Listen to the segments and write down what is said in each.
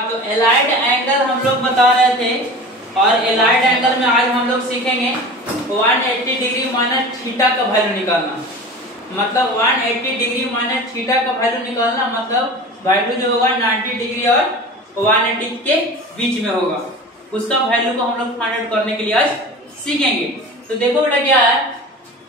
तो allied angle हम लोग बता रहे थे और एलाइड एंगल में आज हम लोग सीखेंगे 180 डिग्री माइनस थीटा का वैल्यू निकालना। मतलब 180 डिग्री माइनस थीटा का वैल्यू निकालना मतलब वैल्यू जो होगा 90 डिग्री और 180 के बीच में होगा, उसका वैल्यू को हम लोग फाइंड आउट करने के लिए आज सीखेंगे। तो देखो बेटा क्या है,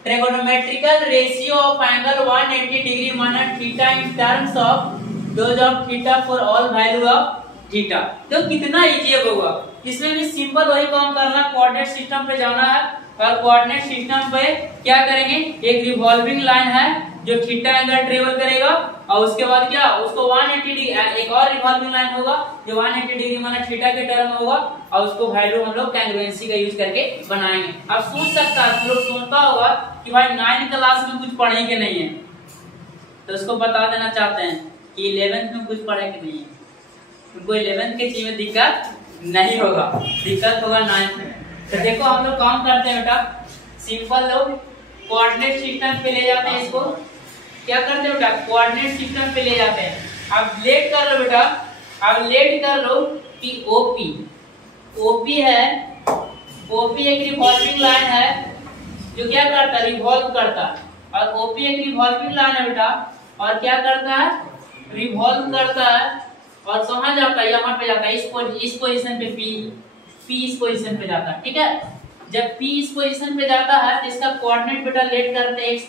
trigonometrical ratio of angle 180 degree minus theta in terms of dose of theta for all value of theta. तो कितना इजी होगा, इसमें भी सिंपल वही काम करना, कोऑर्डिनेट सिस्टम पे जाना है और कोऑर्डिनेट सिस्टम पे क्या करेंगे, एक रिवॉल्विंग लाइन है जो थीटा एंगल ट्रेवल करेगा और उसके बाद क्या उसको 180 डिग्री एक और रिवॉल्विंग लाइन होगा जो 180 डिग्री माने थीटा के टर्म में होगा और उसको वैल्यू हम लोग कांग्रुएंसी का यूज करके बनाएंगे। अब सोच सकता है लोग सोचता होगा कि भाई 9th क्लास में कुछ पढ़े कि नहीं है, तो उसको बता देना चाहते हैं कि 11th में कुछ पढ़े कि नहीं है। उनको 11th के चीज में दिक्कत नहीं होगा, दिक्कत होगा 9th में। तो देखो हम लोग काम करते हैं बेटा, सिंपल लोग कोऑर्डिनेट सिस्टम पे ले जाते हैं, इसको क्या करते हैं बेटा कोऑर्डिनेट सिस्टम पे ले जाते हैं। अब लेट कर लो बेटा, अब लेट कर लो कि ओपी है, ओपी एक रिवॉल्विंग लाइन है जो क्या करता है रिवॉल्व करता है और ओपी एक रिवॉल्विंग लाइन है बेटा और क्या करता है रिवॉल्व करता है और कहां जाता है यहाँ पे जाता है इस पोजीशन पे पी इस पोजीशन पे जाता है। ठीक है, जब पी इस पोजीशन पे जाता है तो इसका कोऑर्डिनेट बेटा लेट करते हैं x,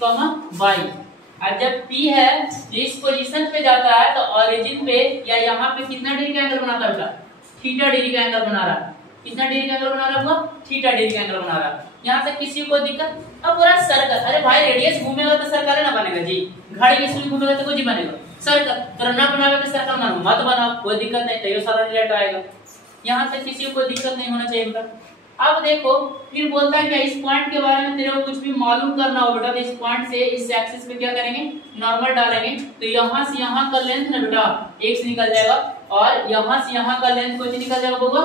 y। और जब p है इस पोजीशन पे जाता है तो ओरिजिन पे या यहाँ पे कितना डिग्री का एंगल बनाता है बेटा, थीटा डिग्री का एंगल बना रहा है। कितना डिग्री का एंगल बना रहा है वो, थीटा डिग्री का एंगल बना रहा है। यहाँ तक किसी को दिक्कत। अब पूरा सर्कल, अरे भाई रेडियस घूमेगा तो सर्कल ना बनेगा जी, घड़ी की सुई घूमेगा तो कुछ बनेगा सर्कल, तो ना बनावे तो सर्कल ना मत बनाओ, कोई दिक्कत नहीं, तैयो सारा रिलेट आएगा। यहाँ तक किसी को दिक्कत नहीं होना चाहिए बेटा। अब देखो फिर बोलता है कि इस पॉइंट के बारे में तेरे को कुछ भी मालूम करना हो बेटा, तो इस पॉइंट से इस एक्सिस पे क्या करेंगे नॉर्मल डालेंगे, तो यहाँ से यहाँ का लेंथ ना बेटा x निकल जाएगा और यहाँ से यहाँ का लेंथ कुछ निकल जाएगा होगा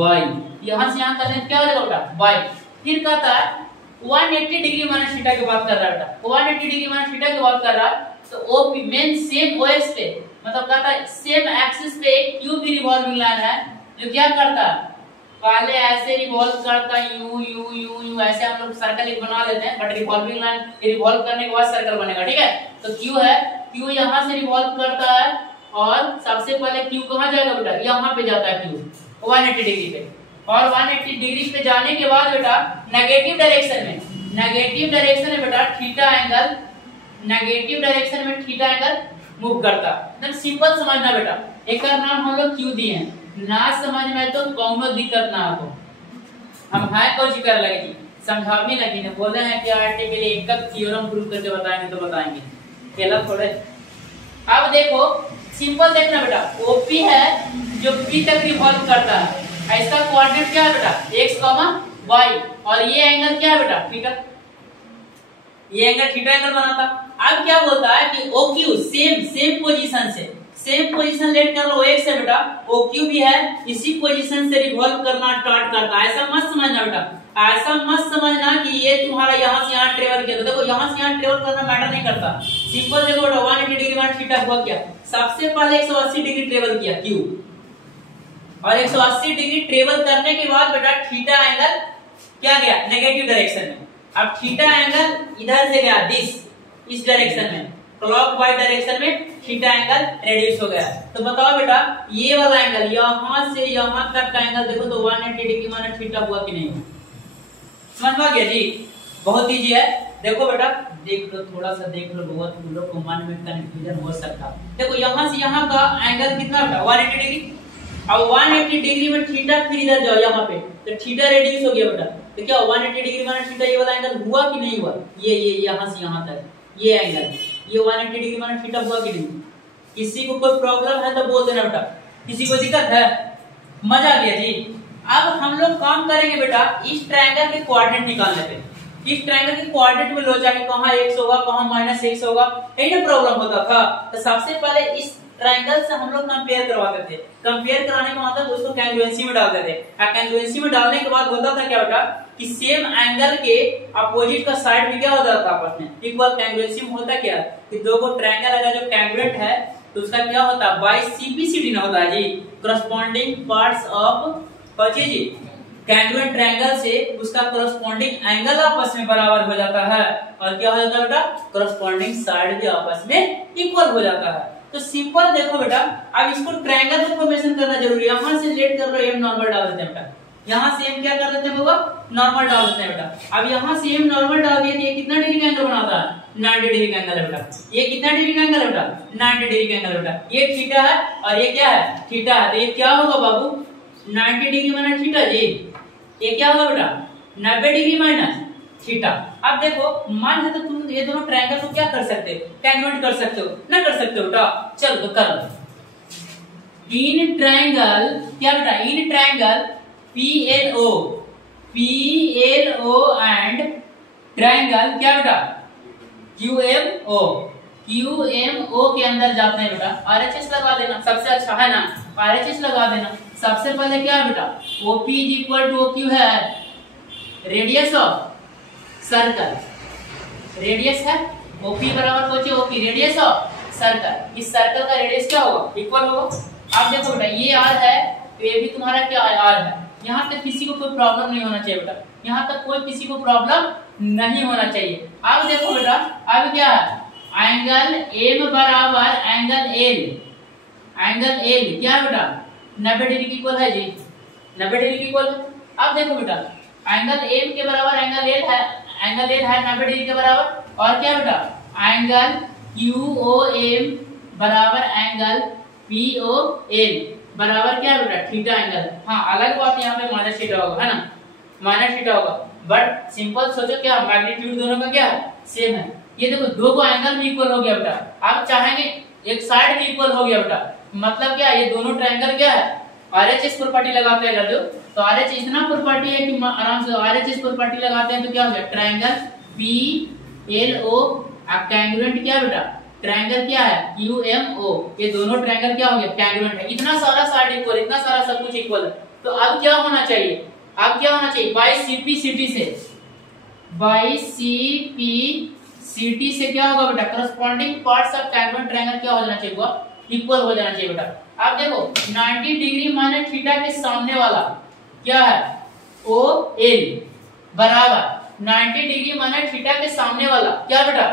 y, यहाँ से यहाँ का लेंथ क्या हो जाएगा बेटा y। फिर कहता है 180 डिग्री माइनस थीटा की बात कर रहा है बेटा, 180 डिग्री माइनस थीटा की बात कर रहा है तो ओपी मेन सेम ओएस पे मतलब कहता है सेम एक्सिस पे एक क्यूब रिवॉल्विंग लाइन है जो क्या करता है पहले ऐसे रिवॉल्व करता है यू यू यू यू ऐसे हम लोग सर्कल एक बना लेते हैं, बट रिवॉल्विंग लाइन रिवॉल्व करने के बाद सर्कल बनेगा। ठीक है, तो क्यू है, क्यू यहाँ से रिवॉल्व करता है और सबसे पहले क्यू कहाँ जाएगा बेटा, यहाँ पे जाता है क्यू 180 डिग्री पे और 180 डिग्री पे जाने के बाद बेटा नेगेटिव डायरेक्शन में बेटा थीटा एंगल नेगेटिव डायरेक्शन में थीटा एंगल मूव करता। एकदम सिंपल समझना बेटा, एक का नाम हम लोग क्यू दिए हैं, ना समझ में तो कौनो दिक्कत ना हो, हम है कुछ कर लगे जी समझाने लगे ना, बोल रहे हैं कि आर्टिकल एक का थ्योरम प्रूव करके बताएंगे तो बताएंगे केला थोड़े। अब देखो सिंपल देखना बेटा, ओपी है जो पी तक रिवॉल्व करता है, इसका कोऑर्डिनेट क्या है बेटा x, y और ये एंगल क्या है बेटा थीटा, ये एंगल थीटा एंगल बनाता। अब क्या बोलता है कि OQ सेम पोजीशन लेट कर लो x है बेटा, OQ भी है इसी पोजीशन से रिवॉल्व करना स्टार्ट करता है। ऐसा मत समझना बेटा, ऐसा मत समझना कि ये तुम्हारा यहाँ से यहाँ ट्रेवल किया, देखो यहाँ से यहाँ ट्रेवल करना मैटर नहीं करता। सिंपल देखो बेटा 180 डिग्री माइनस थीटा हुआ क्या, सबसे पहले 180 डिग्री ट्रेवल किया Q और 180 डिग्री ट्रेवल करने के बाद बेटा थीटा एंगल क्या गया नेगेटिव डायरेक्शन में। अब थीटा एंगल इधर से गया इस डायरेक्शन में, क्लॉकवाइज डायरेक्शन में थीटा एंगल रिड्यूस हो गया। तो बताओ बेटा ये वाला एंगल यहाँ से यहाँ तक का एंगल देखो तो 180 डिग्री माने थीटा हुआ कि नहीं, समझ में आ गया जी, बहुत इजी है। देखो बेटा देख लो, थोड़ा सा देख लो, बहुत लोग को मन में कंफ्यूजन हो सकता। देखो यहाँ से यहाँ का एंगल कितना बेटा 180 डिग्री, अब 180 डिग्री में थीटा फिर इधर जाओ यहाँ पे तो थीटा रिड्यूस हो गया बेटा, तो क्या 180 डिग्री माने थीटा ये वाला एंगल हुआ कि नहीं हुआ, ये यहाँ से यहाँ तक ये एंगल ये 180 डिग्री माने थीटा हुआ कि नहीं। किसी को कोई प्रॉब्लम है तो बोल देना बेटा, किसी को दिक्कत है, मजा आ गया जी। अब हम लोग काम करेंगे बेटा इस ट्रायंगल के कोऑर्डिनेट निकालने पे, इस ट्रायंगल के कोऑर्डिनेट में लो जाके कहां x होगा कहां -x होगा, यही ना प्रॉब्लम होता था। तो सबसे पहले इस ट्रायंगल से हम लोग कंपेयर करवाते थे, कंपेयर कराने का मतलब उसको कांग्रुएंसी में डालते थे। कांग्रुएंसी में डालने के बाद होता था क्या बेटा कि सेम एंगल के अपोजिट का साइड भी क्या होता था आपस में इक्वल। कांग्रुएंसी में होता क्या कि दो को ट्रायंगल अगर जो कांग्रुएंट है तो उसका क्या होता है, बाई CPCD ना होता है जी, करस्पॉन्डिंग पार्ट्स ऑफ जी कैंगुएंट ट्रायंगल से उसका करस्पॉन्डिंग एंगल आपस में बराबर हो जाता है, और क्या हो जाता है बेटा, करस्पॉन्डिंग साइड भी आपस में इक्वल हो जाता है। तो सिंपल देखो बेटा, अब इसको ट्रायंगल में फॉर्मेशन करना जरूरी है। यहां से लेट कर लो, एम नॉर्मल डाल देते हैं बेटा, यहां से एम क्या कर देते हैं बाबा, नॉर्मल डाल देते हैं बेटा। अब यहां से एम नॉर्मल डाल दिए तो ये कितना डिग्री का एंगल बनाता है, 90 डिग्री का एंगल है बेटा। ये कितना डिग्री का एंगल है बेटा, 90 डिग्री का एंगल है बेटा। ये थीटा है और ये क्या है, थीटा है। तो ये क्या होगा बाबू, 90 डिग्री माइनस थीटा जी, ये क्या होगा बेटा, 90 डिग्री माइनस थीटा। अब देखो मान लो तो तुम ये दोनों ट्रायंगल को क्या कर सकते हो, कैंगुएंट कर सकते हो ना, कर सकते हो बेटा। चलो तो कर लो। इन ट्रायंगल क्या बेटा, in triangle PLO and triangle क्या बेटा, QMO के अंदर जाते हैं बेटा। RHS लगा देना, सबसे अच्छा है ना, RHS लगा देना। सबसे पहले क्या है बेटा, OP is equal to OQ है, रेडियस ऑफ सर्कल, रेडियस है OP बराबर पहुंचे OP, रेडियस ऑफ सर्कल। इस सर्कल का रेडियस क्या होगा, इक्वल होगा। अब देखो बेटा ये R है तो ये भी तुम्हारा क्या है, R है। यहाँ तक किसी को कोई प्रॉब्लम नहीं होना चाहिए बेटा, यहाँ तक कोई किसी को प्रॉब्लम नहीं होना चाहिए। अब देखो बेटा, अब क्या है, एंगल M बराबर एंगल L, एंगल L क्या बेटा 90 डिग्री की इक्वल है जी, 90 डिग्री की इक्वल। अब देखो बेटा एंगल M के बराबर एंगल L है, एंगल L है 90 डिग्री के बराबर। और क्या बेटा एंगल QOM बराबर एंगल POL बराबर क्या बेटा, थीटा एंगल। हाँ अलग बात यहाँ पे माइनस थीटा होगा, है ना, माइनस थीटा होगा। बट सिंपल सोचो क्या मैग्नीट्यूड दोनों का क्या है, सेम है। ये देखो दो को एंगल भी इक्वल हो गया बेटा। आप चाहेंगे एक साइड भी इक्वल हो गया बेटा, मतलब क्या ये दोनों ट्रायंगल क्या है, RHS प्रॉपर्टी लगाते हैं कर दो। तो RHS इतना प्रॉपर्टी है कि आराम से RHS प्रॉपर्टी लगाते हैं तो क्या हो गया, ट्रायंगल PLO कैंगुएंट क्या बेटा, ट्रायंगल क्या है QMO। ये दोनों ट्रायंगल क्या हो गया, कैंगुएंट है। इतना सारा साइड इक्वल, इतना सारा सब कुछ इक्वल है। तो अब क्या होना चाहिए, अब क्या होना चाहिए, बाई CPCD से, बाई CPCD से क्या होगा बेटा, करस्पॉन्डिंग पार्ट्स ऑफ कैंगुएंट ट्रायंगल क्या हो जाना चाहिए, वो इक्वल हो जाना चाहिए बेटा। अब देखो 90 डिग्री माइनस थीटा के सामने वाला क्या है, OL बराबर 90 डिग्री माइनस थीटा के सामने वाला क्या बेटा,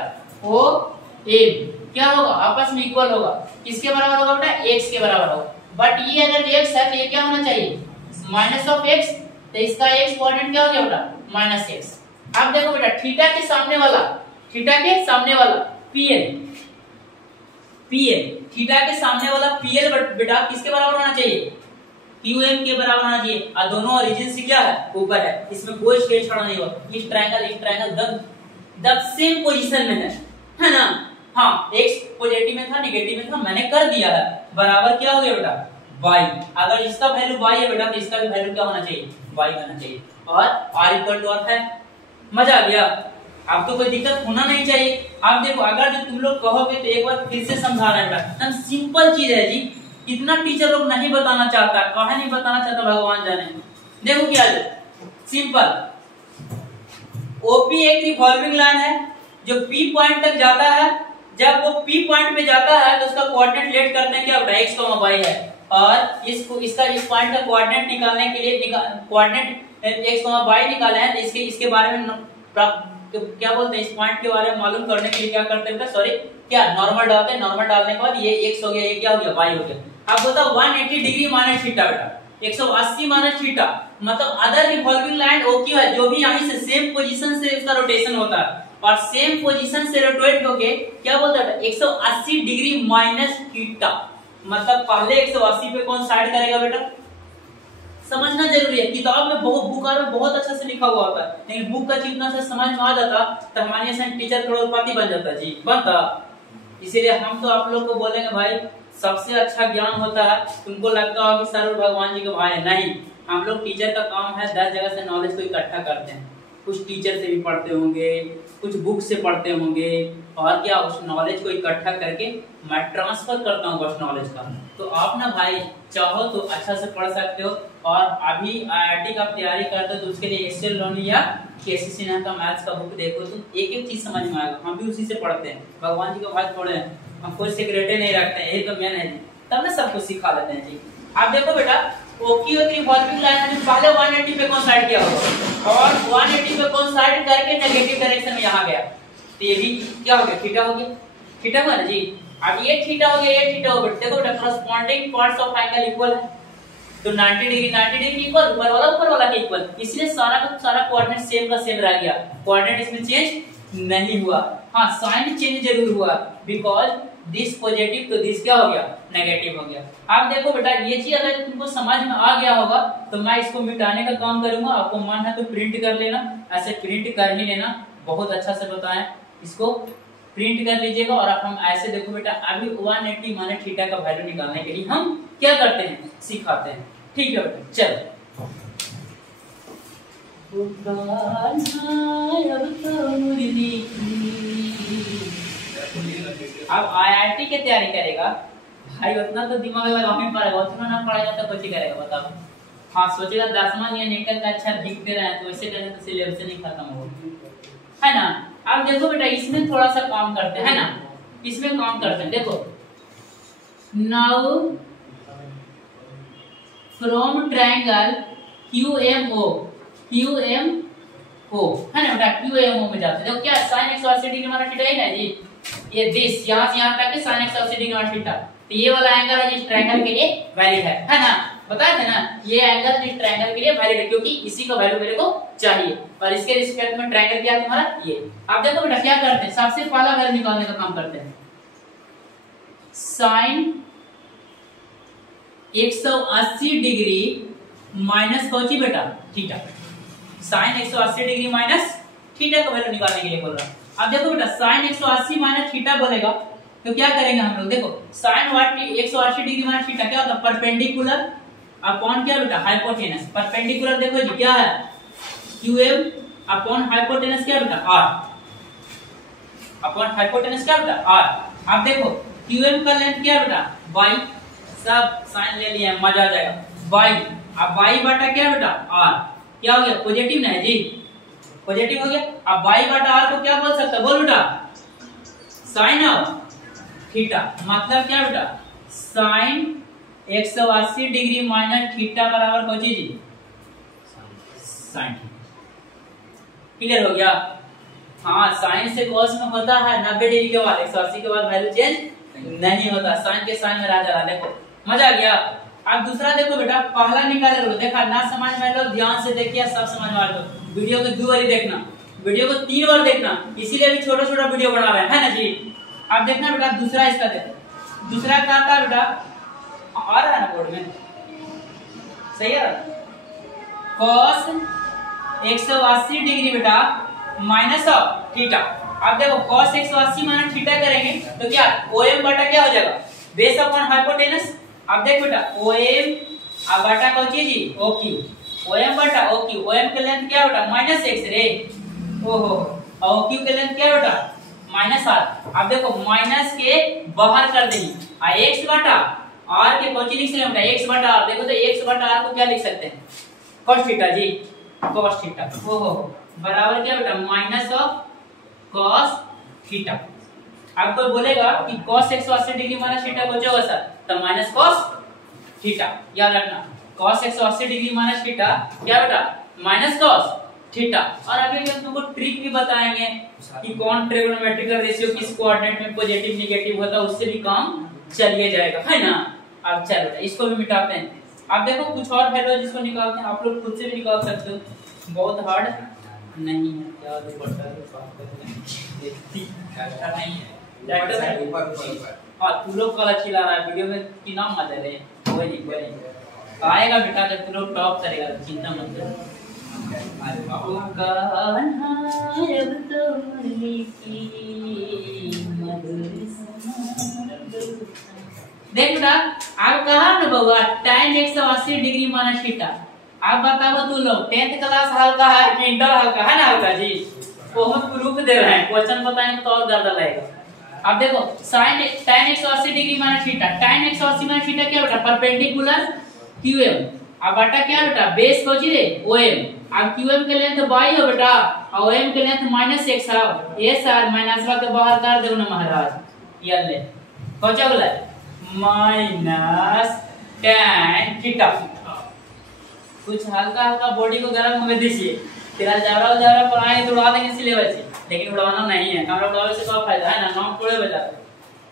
OM क्या होगा, आपस में इक्वल होगा। किसके बराबर होगा बेटा, x के बराबर होगा। बट ये अगर x है तो ये क्या होना चाहिए, माइनस ऑफ x, तो इसका x कोऑर्डिनेट क्या हो गया बेटा, माइनस x। अब देखो बेटा थीटा के सामने वाला, थीटा के सामने वाला PL, थीटा के सामने वाला PL बेटा किसके बराबर होना चाहिए, QM के बराबर होना चाहिए। और दोनों ओरिजिन से क्या है, ऊपर है, इसमें कोई छेड़छाड़ नहीं हुआ। इस ट्रायंगल द सेम पोजीशन में है ना। हाँ x पॉजिटिव में था, नेगेटिव में था, मैंने कर दिया है, बराबर क्या हो गया बेटा, y। अगर इसका वैल्यू y है बेटा तो इसका भी वैल्यू क्या होना चाहिए, y होना चाहिए। और r इक्वल टू r है। मजा आ गया, अब तो कोई दिक्कत होना नहीं चाहिए। आप देखो अगर जो तुम लोग कहोगे तो एक बार फिर से समझा रहे हैं बेटा, एकदम सिंपल चीज है जी। इतना टीचर लोग नहीं बताना चाहता, कहा नहीं बताना चाहता, भगवान जाने। देखो क्या है, सिंपल OP एक रिवॉल्विंग लाइन है जो P पॉइंट तक जाता है। जब वो P पॉइंट पे जाता है तो उसका कोऑर्डिनेट लेट करते हैं क्या बेटा, x, y है। और इसको इसका इस पॉइंट का कोऑर्डिनेट निकालने के लिए कोऑर्डिनेट x, y निकाले हैं। इसके इसके बारे में तो क्या बोलते हैं, इस पॉइंट के बारे में मालूम करने के लिए क्या करते हैं, सॉरी क्या नॉर्मल डालते हैं। नॉर्मल डालने के बाद ये x हो गया, ये क्या हो गया, y हो गया। अब बताओ 180 डिग्री माइनस थीटा बेटा, 180 माइनस थीटा मतलब अदर रिवॉल्विंग लाइन OQ है, जो भी यहीं से सेम पोजीशन से इसका रोटेशन होता है और सेम पोजीशन से रोटेट होके क्या बोलता है 180 डिग्री माइनस थीटा। मतलब पहले 180 पे कौन साइड करेगा बेटा, समझना जरूरी है। किताब में बहुत बुक में बहुत अच्छा से लिखा हुआ होता है, लेकिन बुक का चीज इतना से समझ में आ जाता तो हमारे जैसे टीचर करोड़पति बन जाता जी, बनता। इसीलिए हम तो आप लोग को बोलेंगे भाई सबसे अच्छा ज्ञान होता है। तुमको लगता होगा कि सर भगवान जी के भाई, नहीं, हम लोग टीचर का काम है 10 जगह से नॉलेज को इकट्ठा करते हैं। कुछ टीचर से भी पढ़ते होंगे, कुछ बुक से पढ़ते होंगे, और क्या उस नॉलेज को इकट्ठा करके मैं ट्रांसफर करता हूँ बस नॉलेज का। तो आप ना भाई चाहो तो अच्छा से पढ़ सकते हो। और अभी IIT का तैयारी करते हो तो उसके लिए एक्सेल लर्न या केसी सिन्हा का मैथ्स का बुक देखो तो एक एक चीज समझ में आएगा। हम भी उसी से पढ़ते हैं, भगवान जी का भाग पढ़े हैं, हम कोई सिक्रेटे नहीं रखते हैं, यही तो मेन है जी, तब ना सब कुछ सिखा देते हैं जी। आप देखो बेटा ओक्यू और रिवॉल्विंग लाइन में पहले 180 पे कोइंसाइड किया होगा और 180 पे कोइंसाइड करके नेगेटिव डायरेक्शन में यहाँ गया, तो ये भी क्या हो गया, थीटा हो गया, थीटा हुआ ना जी। अब ये थीटा हो गया, ये थीटा हो गया, देखो बेटा corresponding parts of angle equal है, तो 90 डिग्री इक्वल, ऊपर वाला के इक्वल, इसलिए सारा का सारा कोऑर्डिनेट सेम का सेम रह गया, कोऑर्डिनेट इसमें चेंज नहीं हुआ। हाँ साइन चेंज जरूर हुआ, बिकॉज दिस पॉजिटिव तो दिस क्या हो गया, नेगेटिव हो गया। आप देखो बेटा ये चीज अगर तुमको समझ में आ गया होगा तो मैं इसको मिटाने का काम करूंगा, आपको मन है तो प्रिंट कर लेना, ऐसे प्रिंट कर ही लेना, बहुत अच्छा से बताएं, इसको प्रिंट कर लीजिएगा। और अब हम ऐसे देखो बेटा अभी 180 माने थीटा का वैल्यू निकालने के लिए हम क्या करते हैं, सिखाते हैं, ठीक है बेटा। चलो अब IIT की तैयारी करेगा भाई, उतना तो दिमाग लगाना पड़ेगा, उतना ना पड़ेगा तो कुछ ही करेगा बताओ। हाँ सोचेगा 10वां या निकल का अच्छा लिख दे रहा है तो ऐसे करने तो सिलेबस नहीं खत्म होगा, है ना। अब देखो बेटा इसमें थोड़ा सा काम करते हैं ना, इसमें काम करते हैं, देखो नाउ फ्रॉम ट्रायंगल QMO है ना बेटा, QMO में जाते हैं, देखो क्या sin 180 डिग्री माना थीटा है ना जी, ये दिस यहां से यहां तक के sin 180 डिग्री माना थीटा, तो ये वाला एंगल है इस ट्रायंगल के लिए वैलिड है ना, बताया था ना, ये एंगल इस ट्रायंगल के लिए वैलिड है क्योंकि इसी का वैल्यू मेरे को चाहिए और इसके रिस्पेक्ट में ट्रायंगल क्या है तुम्हारा ये। अब देखो बेटा क्या करते हैं, सबसे पहला वैल्यू निकालने का काम करते हैं, sin 180 डिग्री माइनस कौची बेटा theta, sin 180 degree minus theta का वैल्यू निकालने के लिए बोल रहा हूं। अब देखो बेटा sin 180 माइनस थीटा बोलेगा तो क्या करेंगे हम लोग, देखो sin 180 डिग्री माइनस थीटा क्या होता है, परपेंडिकुलर अपॉन क्या बेटा हाइपोटेनस, परपेंडिकुलर देखो जी क्या है QM अपॉन हाइपोटेनस क्या बेटा R, अपॉन हाइपोटेनस क्या बेटा R। अब देखो QM का लेंथ क्या बेटा y, सब साइन ले लिया मजा आ जाएगा y, अब y बटा क्या बेटा R, क्या हो गया पॉजिटिव ना है जी, पॉजिटिव हो गया। अब y बटा R को क्या बोल सकता है, बोल बेटा साइन ऑफ थीटा, मतलब क्या बेटा साइन 180 डिग्री माइनस थीटा बराबर कौन जी, साइन, क्लियर हो गया। हाँ साइन से कॉस में होता है 90 डिग्री के बाद, 180 के बाद वैल्यू चेंज नहीं होता, साइन के साइन में रह जा रहा, देखो मजा आ गया। अब दूसरा देखो बेटा पहला निकाले लो, देखा ना समझ में आएगा ध्यान से देखिए, सब समझ में आएगा, वीडियो को 2 बार देखना, वीडियो को 3 बार देखना, इसीलिए भी छोटा छोटा वीडियो बना रहे हैं ना जी। अब देखना बेटा दूसरा इसका देखो, दूसरा क्या आता है बेटा, आ रहा है ना बोर्ड में, सही है, cos 180 डिग्री बेटा माइनस ऑफ थीटा। अब देखो cos 180 माइनस थीटा करेंगे तो क्या OM बटा क्या हो जाएगा, बेस अपॉन हाइपोटेनस। अब देख बेटा OM अब बटा कौन चीज जी OQ, OM बटा OQ, OM के लेंथ क्या बेटा -x रे, ओहो, OQ के लेंथ क्या बेटा -r। अब देखो माइनस के बाहर कर देंगे, x बटा r के कौन चीज लिख सकते हैं बेटा x बटा r, देखो तो x बटा r को क्या लिख सकते हैं cos थीटा जी, cos थीटा, ओहो बराबर क्या बेटा माइनस ऑफ cos थीटा। अब कोई बोलेगा कि cos 180 डिग्री माइनस थीटा को जो होगा सर तो माइनस cos थीटा, याद रखना cos 180 डिग्री माइनस थीटा क्या बेटा माइनस cos थीटा। और अभी हम तुमको ट्रिक भी बताएंगे कि कौन ट्रिगोनोमेट्रिकल रेशियो किस कोऑर्डिनेट में पॉजिटिव नेगेटिव होता है, उससे भी काम चलिए जाएगा, है ना। अब चलो इसको भी मिटाते हैं। अब देखो कुछ और वैल्यू जिसको निकालते हैं, आप लोग खुद से भी निकाल सकते हो, बहुत हार्ड नहीं है, क्या पड़ता है अच्छा नहीं है, हाँ तू लोग कल चिल्ला रहा है वीडियो में कि नाम मत ले, कोई नहीं आएगा बेटा, जब तू लोग टॉप करेगा चिंता मत कर। देख बेटा आप कहा ना बउआ tan 180 डिग्री माइनस थीटा, आप बताओ तू लोग 10th क्लास हल्का है कि इंटर हल्का है ना हल्का जी, वो हम प्रूफ दे रहे हैं, क्वेश्चन बताएंगे तो और ज्यादा लगेगा। अब देखो sin tan 180 degree minus theta, tan 180 minus theta क्या बेटा परपेंडिकुलर QM। अब बटा क्या बेटा बेस को जी रे OM। अब QM के लेंथ y हो बेटा और OM के लेंथ -x है। ये सर माइनस वा के बाहर कर देबो ना महाराज। ये ले कौन सा बोला माइनस tan थीटा। कुछ हल्का हल्का बॉडी को गर्म होने दीजिए, तेरा जावरा पढ़ाएंगे तो उड़ा देंगे सिलेबस से, लेकिन उड़ाना नहीं है। हमारा उड़ावे से क्या फायदा है ना, नाम थोड़े बजा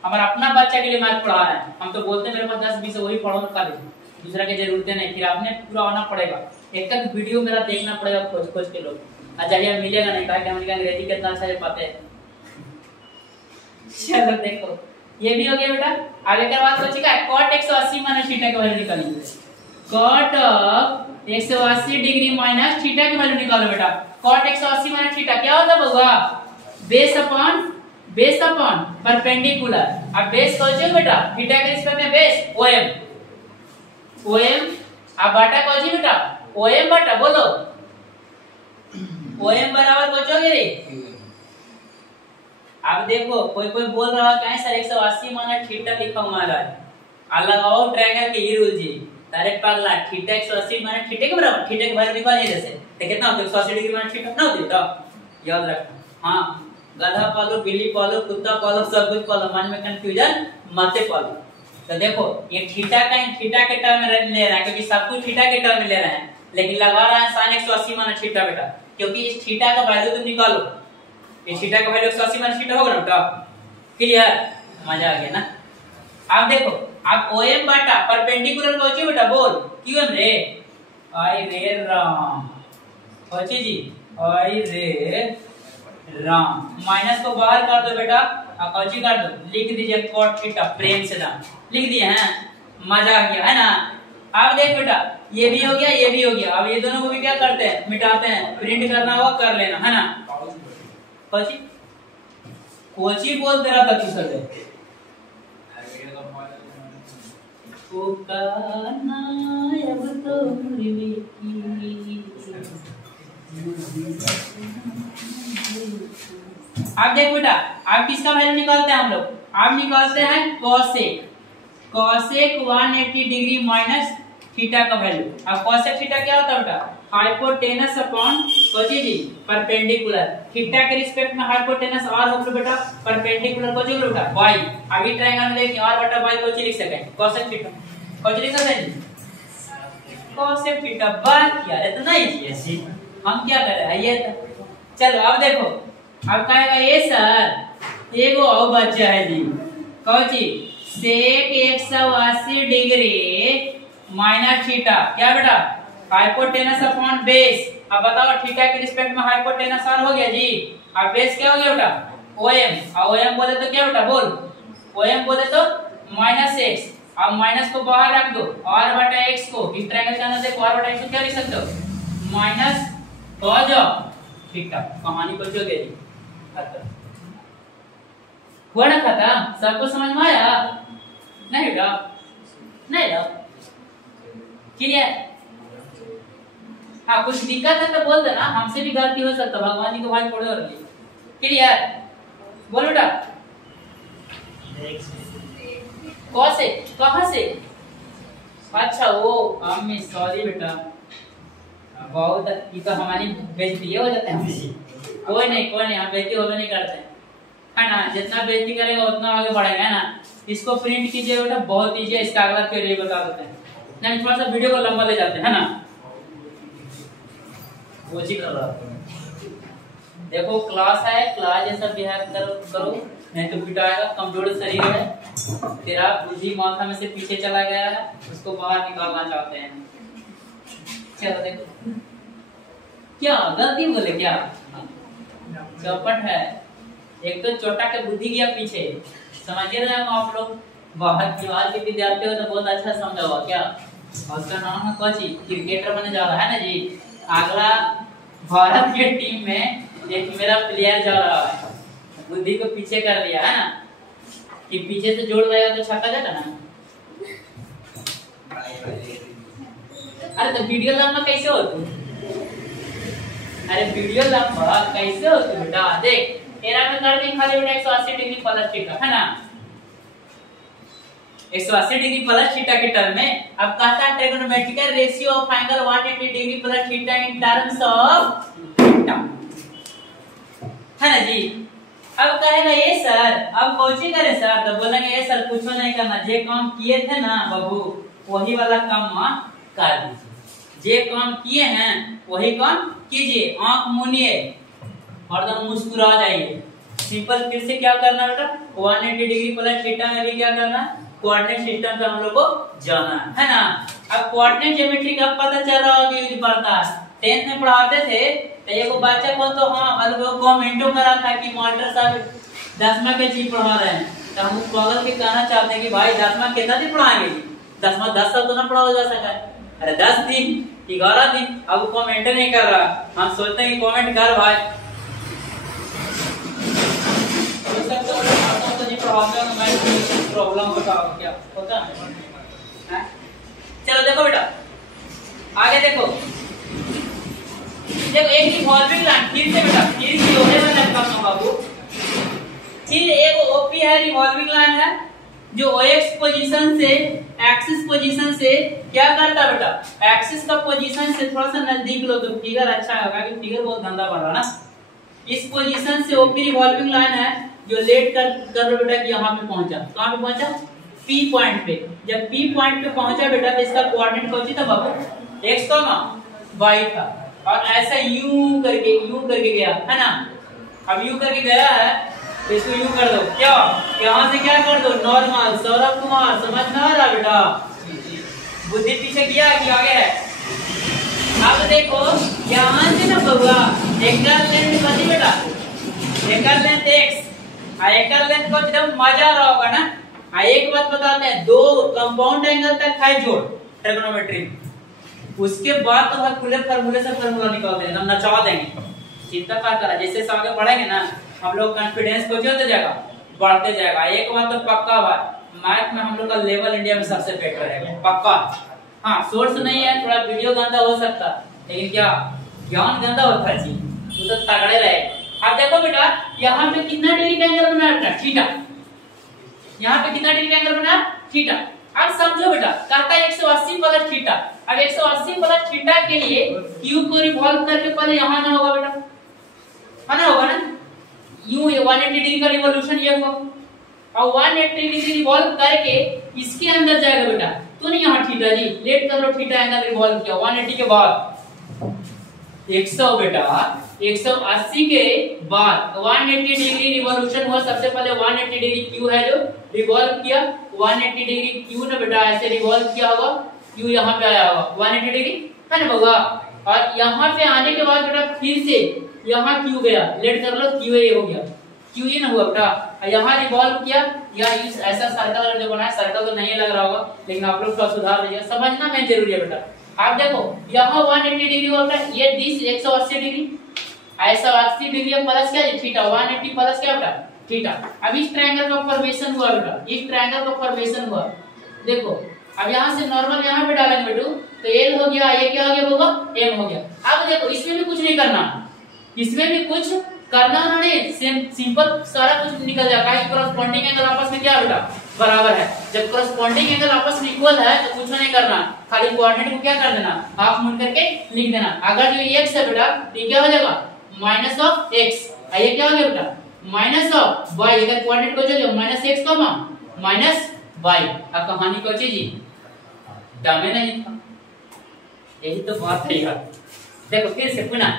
हमारा अपना बच्चा के लिए मैथ पढ़ा रहे हैं। हम तो बोलते हैं मेरे पास 10-20 वही पढ़ो ना खाली, दूसरा की जरूरत नहीं। फिर आपने पूरा आना पड़ेगा, एक एक वीडियो मेरा देखना पड़ेगा खोज खोज के। लोग अजय मिलेगा नहीं कहा कि हम अंग्रेजी कितना अच्छा से पढ़ते हैं। चलो देखो ये भी हो गया बेटा। आगे के बाद सोचिएगा cot 180 माइनस थीटा की वैल्यू निकालेंगे। cot 180 डिग्री माइनस थीटा की वैल्यू निकालो बेटा। cot 180 माइनस थीटा क्या होता है बउआ बेस अपॉन परपेंडिकुलर। अब बेस कौन सी बेटा थीटा के रिस्पेक्ट में बेस OM। अब बाटा कौन सी बेटा OM बाटा बोलो OM बराबर कौन सी रे। अब देखो कोई बोल रहा है कहीं सर 180 माइनस थीटा लिखा हुआ है, अलग आओ ट्रायंगल के ये रूल जी डायरेक्ट पागला थीटा 180 माइनस थीटा के बराबर। थीटा के वैल्यू निकालिए जैसे तो कितना होता है 180 डिग्री माइनस थीटा ना होती तो याद रखना। हां गधा पालो बिल्ली पालो कुत्ता पालो सब कुछ पालो, मन में कंफ्यूजन मत पालो। तो देखो ये थीटा के टर्म में ले रहा है क्योंकि सब कुछ थीटा के टर्म में ले रहे हैं, लेकिन लगा रहा है sin 180 माइनस थीटा बेटा, क्योंकि इस थीटा का वैल्यू तुम निकालो। इस थीटा का वैल्यू 180 माइनस थीटा होगा ना बेटा, क्लियर मजा आ गया ना। अब देखो अब OM बाटा परपेंडिकुलर कौन बेटा बोल QM रे आई रे राम कौची जी आई रे राम। माइनस को बाहर कर दो बेटा और कौची कर दो लिख दीजिए cot थीटा प्रेम से दाम लिख दिए हैं। मजा आ गया है ना। अब देख बेटा ये भी हो गया ये भी हो गया। अब ये दोनों को भी क्या करते हैं मिटाते हैं, प्रिंट करना होगा कर लेना है ना। कोची बोलते रहा था किससे पुकारना अब तो मुर्गी की। अब देख बेटा अब किसका वैल्यू निकालते हैं हम लोग। अब निकालते हैं cosec 180 डिग्री माइनस थीटा का वैल्यू। अब cosec थीटा क्या होता है बेटा हाइपोटेनस अपॉन कोची जी परपेंडिकुलर। थीटा के रिस्पेक्ट में हाइपोटेनस r होगा बेटा, परपेंडिकुलर कोची होगा बेटा y। अभी ट्रायंगल में देखिए r बटा y कोची लिख सके cosec थीटा कोची लिख सकते हैं cosec थीटा। बात किया इतना इजी है जी, हम क्या कर रहे हैं ये चलो। अब देखो अब कहेगा ये सर एगो और बच्चा है जी कोची sec 180 डिग्री माइनस थीटा क्या बेटा हाइपोटेनस अपॉन बेस। अब बताओ थीटा के रिस्पेक्ट में हाइपोटेनस r हो गया जी। अब बेस क्या हो गया बेटा OM। और OM बोले तो क्या बेटा बोल OM बोले तो -x। अब माइनस को बाहर रख दो r बटा x को इस ट्रायंगल के अंदर देखो r बटा x को क्या लिख सकते हो माइनस cos थीटा। कहानी को जो गई खत्म हुआ ना खत्म। सबको समझ में आया नहीं बेटा नहीं क्लियर। हाँ कुछ दिक्कत है तो बोल देना, हमसे भी गलती हो सकता, भगवान जी को भाई पड़े और क्लियर बोल बेटा। कैसे कहां से अच्छा वो अम्मी सॉरी बेटा बहुत ये तो हमारी बेइज्जती हो जाता है। कोई नहीं हम बेइज्जती होवे नहीं करते है ना, जितना बेइज्जती करेगा उतना आगे बढ़ेगा है ना। इसको प्रिंट कीजिए बेटा बहुत इजी है, इसका अगला फिर ये बता देते हैं नहीं थोड़ा सा वीडियो को लंबा ले जाते हैं है ना। कोचिंग कर रहा देखो क्लास है, क्लास जैसा बिहेव करो नहीं तो पिटाएगा। कमजोर शरीर है तेरा, बुद्धि माथा में से पीछे चला गया है, उसको बाहर निकालना चाहते हैं। चलो देखो क्या गलती बोले क्या चौपट है, एक तो छोटा के बुद्धि गया पीछे, समझ रहे हो आप लोग। बाहर दीवार के विद्यार्थी हो तो बहुत अच्छा समझा हुआ क्या। और उसका नाम है कोची क्रिकेटर बनने जा रहा है ना जी। अगला भारत के टीम में एक मेरा प्लेयर जा रहा है, बुद्धि को पीछे कर लिया है ना कि पीछे से जोड़ देगा तो छक्का जाता ना। अरे तो वीडियो लंबा कैसे हो तुम, अरे वीडियो लंबा कैसे हो तुम बेटा। देख एरा में कर दी खाली बेटा 180 डिग्री प्लस थीटा है ना, 180 डिग्री प्लस थीटा के टर्म में। अब कहता है trigonometrical ratio of angle 180 degree plus theta in terms of theta, है ना जी। अब कहेगा ये सर अब कोचिंग करे सर, तो बोलेंगे ये सर कुछ नहीं करना, जे काम किए थे ना बाबू वही वाला काम कर दीजिए, जे काम किए हैं वही काम कीजिए, आंख मूनिए और एकदम मुस्कुरा जाइए। सिंपल फिर से क्या करना बेटा 180 डिग्री प्लस थीटा में भी क्या करना, कोऑर्डिनेट सिस्टम पे हम लोग को जाना है ना। अब कोऑर्डिनेट ज्योमेट्री का पता चल रहा होगा यूज पड़ता है, 10th में पढ़ाते थे तो एगो बच्चा को तो हाँ मतलब कमेंटो करा था कि मास्टर साहब 10वां के चीज पढ़ा रहे हैं, तो हम पागल के कहना चाहते हैं कि भाई 10वां कितना दिन पढ़ाएंगे, 10वां 10 साल तो ना पढ़ाया जा सका है, अरे 10 दिन 11 दिन। अब कमेंट नहीं कर रहा, हम सोचते हैं कि कमेंट कर भाई, प्रॉब्लम बताओ क्या होता है। चलो देखो बेटा आगे देखो, देखो एक रिवॉल्विंग लाइन फिर से बेटा फिर से होने वाला है बाबू, फिर एक ओपी है रिवॉल्विंग लाइन है जो ओएक्स पोजीशन से एक्सिस पोजीशन से क्या करता है बेटा, एक्सिस का पोजीशन से थोड़ा सा नजदीक लो तो फिगर अच्छा होगा, कि फिगर बहुत गंदा पड़ रहा है ना। इस पोजीशन से ओपी रिवॉल्विंग लाइन है जो लेट कर लो बेटा कि यहाँ पे पहुंचा, कहाँ पे पहुंचा पी पॉइंट पे। जब पी पॉइंट पे पहुंचा बेटा तो इसका कोऑर्डिनेट कौन सी था बाबू, एक्स वाई था, और ऐसा यू करके गया है ना। अब यू करके गया है तो इसको यू कर दो, क्या यहाँ से क्या कर दो नॉर्मल। सौरभ कुमार समझ में आ रहा बेटा, बुद्धि पीछे किया कि आगे है। अब देखो यहाँ से ना बबुआ एंगल लेंथ बनी बेटा, angle length x angle length को जब मजा आ रहा होगा ना। एक बात बताते हैं, दो कंपाउंड एंगल तक है जोड़ ट्रिग्नोमेट्री, उसके बाद तो हम खुले फार्मूले से फार्मूला निकालते हैं, हम नचा देंगे, चिंता क्या करा। जैसे आगे बढ़ेंगे ना हम लोग कॉन्फिडेंस को होते जाएगा बढ़ते जाएगा। एक बात तो पक्का बात, मैथ में हम लोग का लेवल इंडिया में सबसे बेटर है पक्का। हाँ सोर्स नहीं है, थोड़ा वीडियो गंदा हो सकता, लेकिन क्या ज्ञान गंदा होता है जी, तो तगड़े रहेगा। अब देखो बेटा यहाँ पे कितना डिग्री का एंगल बना बेटा थीटा, यहाँ पे कितना डिग्री का एंगल बना थीटा। अब समझो बेटा कहता है 180 प्लस थीटा। अब 180 प्लस थीटा के लिए क्यू को रिवॉल्व करके पहले यहाँ ना होगा बेटा, आना होगा ना, यू 180 डिग्री का रिवॉल्यूशन ये होगा, और 180 डिग्री रिवॉल्व करके इसके अंदर जाएगा बेटा, तो नहीं यहाँ थीटा जी लेट कर लो, थीटा एंगल रिवॉल्व किया 180 के बाद 100 बेटा 180 के बाद 180 डिग्री रिवॉल्यूशन हुआ। सबसे पहले 180 डिग्री क्यू है जो रिवॉल्व किया, 180 डिग्री क्यू ने बेटा ऐसे रिवॉल्व किया होगा, क्यू यहाँ पे आया होगा 180 डिग्री है ना होगा। और यहाँ पे आने के बाद बेटा फिर से यहाँ क्यू गया, लेट कर लो क्यू ए हो गया, क्यू ए ना हुआ बेटा, यहाँ रिवॉल्व किया या इस ऐसा सर्कल जो बना है, सर्कल तो नहीं लग रहा होगा लेकिन आप लोग थोड़ा सुधार लीजिए, समझना मैं जरूरी है बेटा। आप देखो यहाँ 180 डिग्री होता है, ये दिस 180 डिग्री, ऐसा 80 डिग्री प्लस क्या थीटा, 180 प्लस क्या बेटा थीटा। अब इस ट्रायंगल का फॉर्मेशन हुआ बेटा, इस ट्रायंगल का फॉर्मेशन हुआ, देखो अब यहाँ से नॉर्मल यहाँ पे डालेंगे बेटू तो एल हो गया, ये क्या हो गया होगा एम हो गया। अब देखो इसमें भी कुछ नहीं करना, इसमें भी कुछ करना नहीं, सिंपल सारा कुछ निकल जाएगा। करस्पॉन्डिंग एंगल आपस में क्या बेटा बराबर है, जब करस्पॉन्डिंग एंगल आपस में इक्वल है तो कुछ नहीं करना, खाली कोऑर्डिनेट को क्या कर देना हाफ मूव करके लिख देना। अगर जो x है बेटा ये क्या हो जाएगा माइनस ऑफ x, ये क्या हो गया बेटा माइनस ऑफ y, अगर कोऑर्डिनेट को चलिए minus x comma minus y। अब कहानी को जी डमे नहीं था, यही तो बात है यार। देखो फिर से पुनः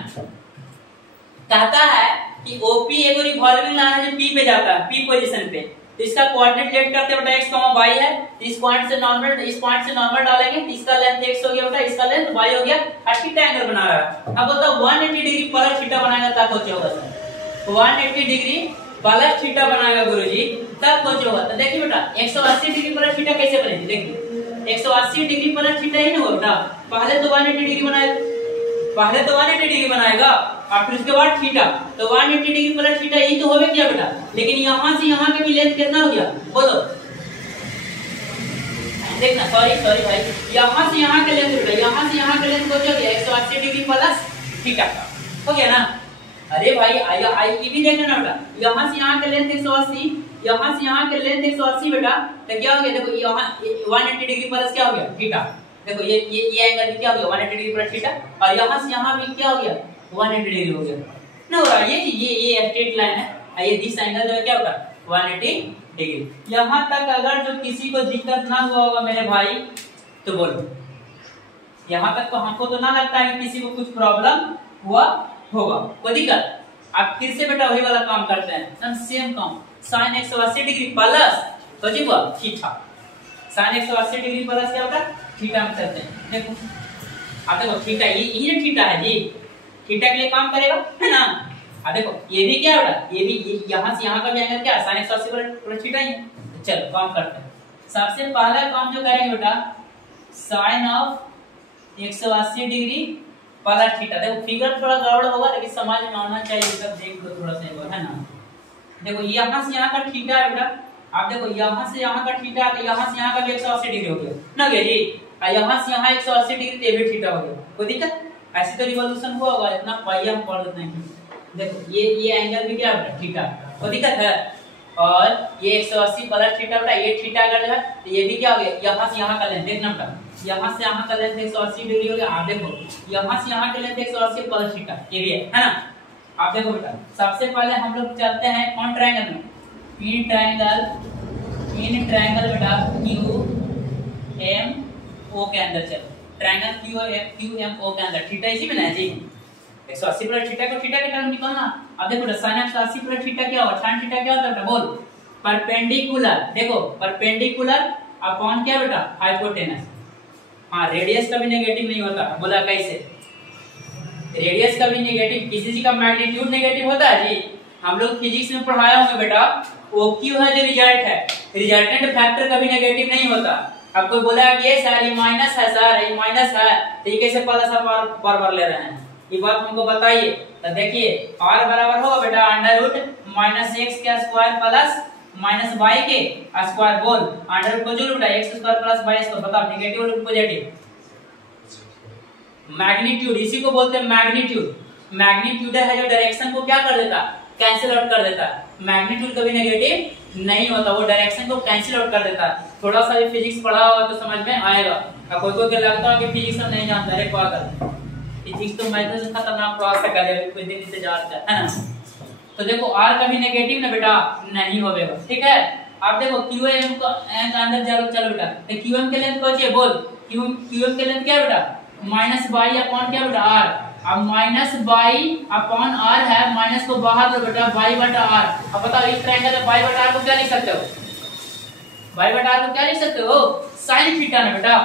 कहता है कि ओपी एक रिवॉल्विंग लाइन है जो पी पे जाता है, पी पोजीशन पे, तो इसका कोऑर्डिनेट लेट करते हैं बेटा x, y है, इस पॉइंट से नॉर्मल डालेंगे, इसका लेंथ x हो गया बेटा, इसका लेंथ y हो गया, और थीटा एंगल बना रहा है। अब बताओ 180 डिग्री प्लस थीटा बनाएगा तब क्या होगा सर, 180 डिग्री प्लस थीटा बनाएगा गुरुजी तब कुछ होगा। तो देखिए बेटा 180 डिग्री प्लस थीटा कैसे बनेगी, देखिए 180 डिग्री प्लस थीटा ही ना होगा, पहले तो 180 डिग्री बनाएगा, पहले तो 180 डिग्री बनाएगा और फिर उसके बाद थीटा, तो 180 डिग्री प्लस थीटा ये तो होवे क्या बेटा, लेकिन यहाँ से यहाँ के भी लेंथ कितना हो गया बोलो, देखना सॉरी भाई, यहाँ से यहाँ के लेंथ बेटा, यहाँ से यहाँ के लेंथ हो गया 180 डिग्री प्लस थीटा हो गया ना। अरे भाई आई ये भी देखना ना बेटा, यहाँ से यहाँ का लेंथ 180, यहाँ से यहाँ का लेंथ 180 बेटा, तो क्या हो गया देखो यहाँ 180 डिग्री प्लस क्या हो गया थीटा। देखो ये एंगल भी क्या हो गया 180 डिग्री प्लस थीटा, और यहाँ से यहाँ भी क्या हो गया 180 डिग्री हो गया ना। हो रहा ये स्ट्रेट लाइन है, ये दिस एंगल जो है क्या होगा 180 डिग्री। यहाँ तक अगर जो किसी को दिक्कत ना हुआ होगा मेरे भाई तो बोलो, यहाँ तक तो हमको तो ना लगता है कि किसी को कुछ प्रॉब्लम हुआ होगा, कोई दिक्कत। आप फिर से बेटा वही वाला काम करते हैं, सेम काम, sin 180 डिग्री प्लस तो जी हुआ थीटा, sin 180 डिग्री प्लस क्या होता है थीटा में चलते हैं। देखो आप देखो थीटा ये थीटा है जी, थीटा के लिए काम करेगा है ना। अब देखो ये भी क्या बेटा, ये भी यहाँ से यहाँ का भी एंगल क्या sin 180 प्लस थीटा ही है। तो चलो काम करते हैं। सबसे पहला काम जो करेंगे बेटा sin of 180 degree plus theta. देखो फिगर थोड़ा गड़बड़ होगा लेकिन समझ में आना चाहिए, सब देख लो थोड़ा सा है ना। देखो यहाँ से यहाँ का थीटा है बेटा, आप देखो यहाँ से यहाँ का थीटा है तो यहाँ से यहाँ का भी 180 डिग्री हो गया ना गया जी, और यहाँ से यहाँ 180 डिग्री तो भी थीटा हो गया, कोई दिक्कत। ऐसे तो रिवॉल्यूशन हुआ होगा, इतना पाई हम पढ़ देते हैं। देखो ये एंगल भी क्या है थीटा, कोई दिक्कत है। और ये 180 प्लस थीटा बेटा, ये थीटा अगर है तो ये भी क्या हो गया, यहाँ से यहाँ का लेंथ देखना बेटा, यहाँ से यहाँ का लेंथ 180 डिग्री हो गया। आप देखो यहाँ से यहाँ का लेंथ 180 प्लस थीटा ये भी है ना। आप देखो बेटा सबसे पहले हम लोग चलते हैं कौन ट्रायंगल में, इन ट्रायंगल बेटा क्यू एम ओ के अंदर। चलो ट्रायंगल क्यू एम ओ के अंदर थीटा इसी में ना जी, 180 प्लस थीटा को थीटा के टर्म निकालना। अब देखो sin 180 प्लस थीटा क्या होगा, tan थीटा क्या होता है बेटा बोल, परपेंडिकुलर। देखो परपेंडिकुलर अपॉन क्या बेटा हाइपोटेनस। हाँ रेडियस का भी नेगेटिव नहीं होता, बोला कैसे, रेडियस का भी नेगेटिव, किसी चीज का मैग्नीट्यूड नेगेटिव होता है जी। हम लोग फिजिक्स में पढ़ाया होंगे बेटा, ओ क्यू है जो रिजल्ट है, रिजल्टेंट फैक्टर कभी नेगेटिव नहीं होता। अब कोई बोला कि ये सर ये माइनस है, सर ये माइनस है, तो ये कैसे प्लस बार ले रहे हैं, ये बात हमको बताइए। तो देखिए r बराबर होगा बेटा अंडर रूट माइनस एक्स के स्क्वायर प्लस माइनस वाई के स्क्वायर। बोल अंडर रूट को जो बेटा एक्स स्क्वायर प्लस वाई, इसको बताओ नेगेटिव और पॉजिटिव। मैग्नीट्यूड इसी को बोलते हैं मैग्नीट्यूड। मैग्नीट्यूड है जो डायरेक्शन को क्या कर देता, कैंसिल आउट कर देता। मैग्नीट्यूड कभी नेगेटिव नहीं होता, वो डायरेक्शन को कैंसिल आउट कर देता। थोड़ा सा भी फिजिक्स पढ़ा होगा तो समझ में आएगा। अब कोई क्या लगता है कि फिजिक्स हम नहीं जानता, अरे पागल फिजिक्स तो मैथ्स से खतरनाक प्रोसेस कर ले कोई दिन से जाता है ना। तो देखो r कभी नेगेटिव ना बेटा नहीं होगा, ठीक है। आप देखो qm को अंदर चलो बेटा, तो qm के लेंथ कौन सी है बोल, qm के लेंथ क्या बेटा माइनस बाई अपॉन क्या बेटा r। अब माइनस बाई अपॉन r है, माइनस को बाहर लो बेटा बाई बटा r। अब बताओ इस ट्रायंगल में बाई बटा r को क्या लिख सकते हो, बाई बटा r को क्या लिख सकते हो sin थीटा ना बेटा,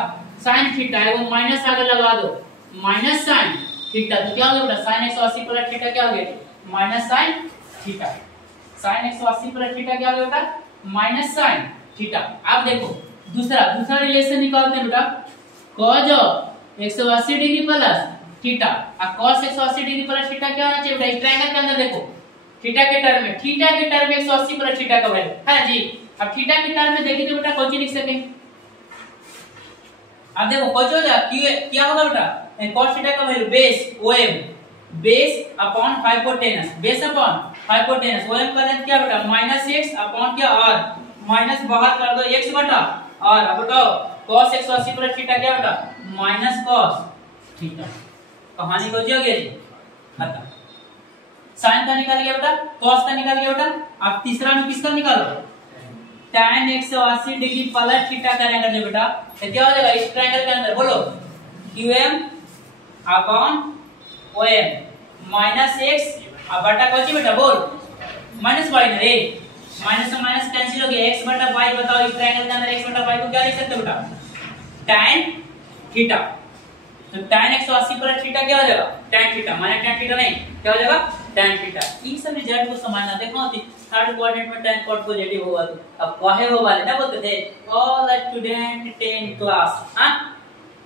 sin थीटा है वो माइनस आगे लगा दो, माइनस sin थीटा। तो क्या हो गया बेटा sin 180 प्लस थीटा क्या हो गया minus sin theta. sin 180 plus theta क्या हो गया बेटा माइनस sin थीटा। अब देखो दूसरा रिलेशन निकालते हैं बेटा, cos 180 डिग्री प्लस थीटा और cos 180 डिग्री प्लस थीटा क्या होना चाहिए बेटा, इस ट्रायंगल के अंदर देखो थीटा के टर्म में 180 प्लस थीटा का वैल्यू है ना जी। अब थीटा के टर्म में देखिए तो बेटा कौन सी लिख सके। अब देखो कौन हो जाए क्या होगा बेटा cos थीटा का value base OM, base upon hypotenuse, base upon hypotenuse. OM का लेंथ क्या बेटा माइनस x अपॉन क्या r, माइनस बाहर कर दो x बटा r। अब बताओ cos 180 प्लस थीटा क्या बेटा माइनस cos थीटा। कहानी हो जाएगी जी खत्म। sin का निकाल गया बेटा, cos का निकाल गया बेटा। अब तीसरा में किसका निकालो tan 180 डिग्री प्लस थीटा करेंगे जो बेटा, तो क्या हो जाएगा इस ट्रायंगल के अंदर बोलो qm upon OM minus x अब बटा कौन सी बेटा बोल माइनस y ना रे, माइनस से माइनस कैंसिल हो गया x बटा y। बताओ इस ट्रायंगल के अंदर x बटा y को क्या लिख सकते हो बेटा tan थीटा। तो tan 180 प्लस थीटा क्या हो जाएगा tan थीटा, माने tan थीटा नहीं क्या हो जाएगा tan थीटा। ये सब रिजल्ट को समझना। देखो थर्ड क्वाड्रेंट में tan cot पॉजिटिव होगा तो अब काहे हो वाले ना बोलते थे ऑल स्टूडेंट 10 क्लास। हां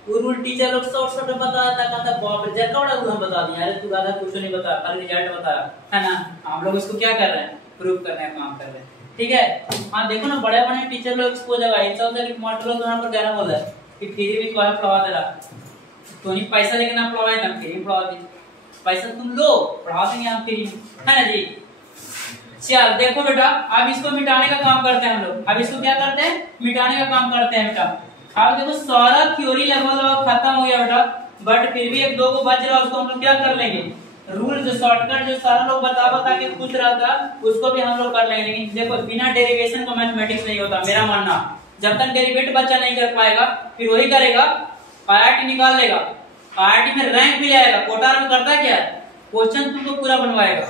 वो रूल टीचर लोग शॉर्ट बताता कहता बाप रे जैसा बड़ा रूल हम बता दिए, अरे तू दादा कुछ नहीं बता खाली रिजल्ट बता है ना। हम लोग इसको क्या कर रहे हैं प्रूव करने का काम कर रहे हैं, ठीक है। हां देखो ना बड़े बड़े टीचर लोग इसको जगह इन सब से मॉडल लोग यहां पर कहना बोल रहा है कि फ्री भी कोई पढ़ा दे रहा तो नहीं पैसा लेके ना पढ़ाए ना फ्री पढ़ा दी। पैसा तुम लो, पढ़ा देंगे हम फ्री में, है ना जी। चल देखो बेटा, अब इसको मिटाने का काम करते हैं हम लोग। अब इसको क्या करते हैं, मिटाने का काम करते हैं बेटा। अब देखो सारा थ्योरी लगभग खत्म हो गया बेटा, बट फिर भी एक दो को बच रहा, उसको हम लोग क्या कर लेंगे, रूल जो शॉर्टकट जो सारा लोग बता के खुद रहा था उसको भी हम लोग कर लेंगे। लेकिन देखो बिना डेरिवेशन का मैथमेटिक्स नहीं होता, मेरा मानना। जब तक डेरिवेट बच्चा नहीं कर पाएगा फिर वही करेगा, IIT निकाल लेगा, IIT में रैंक भी आएगा, कोटा में करता क्या, क्वेश्चन तुमको पूरा बनवाएगा।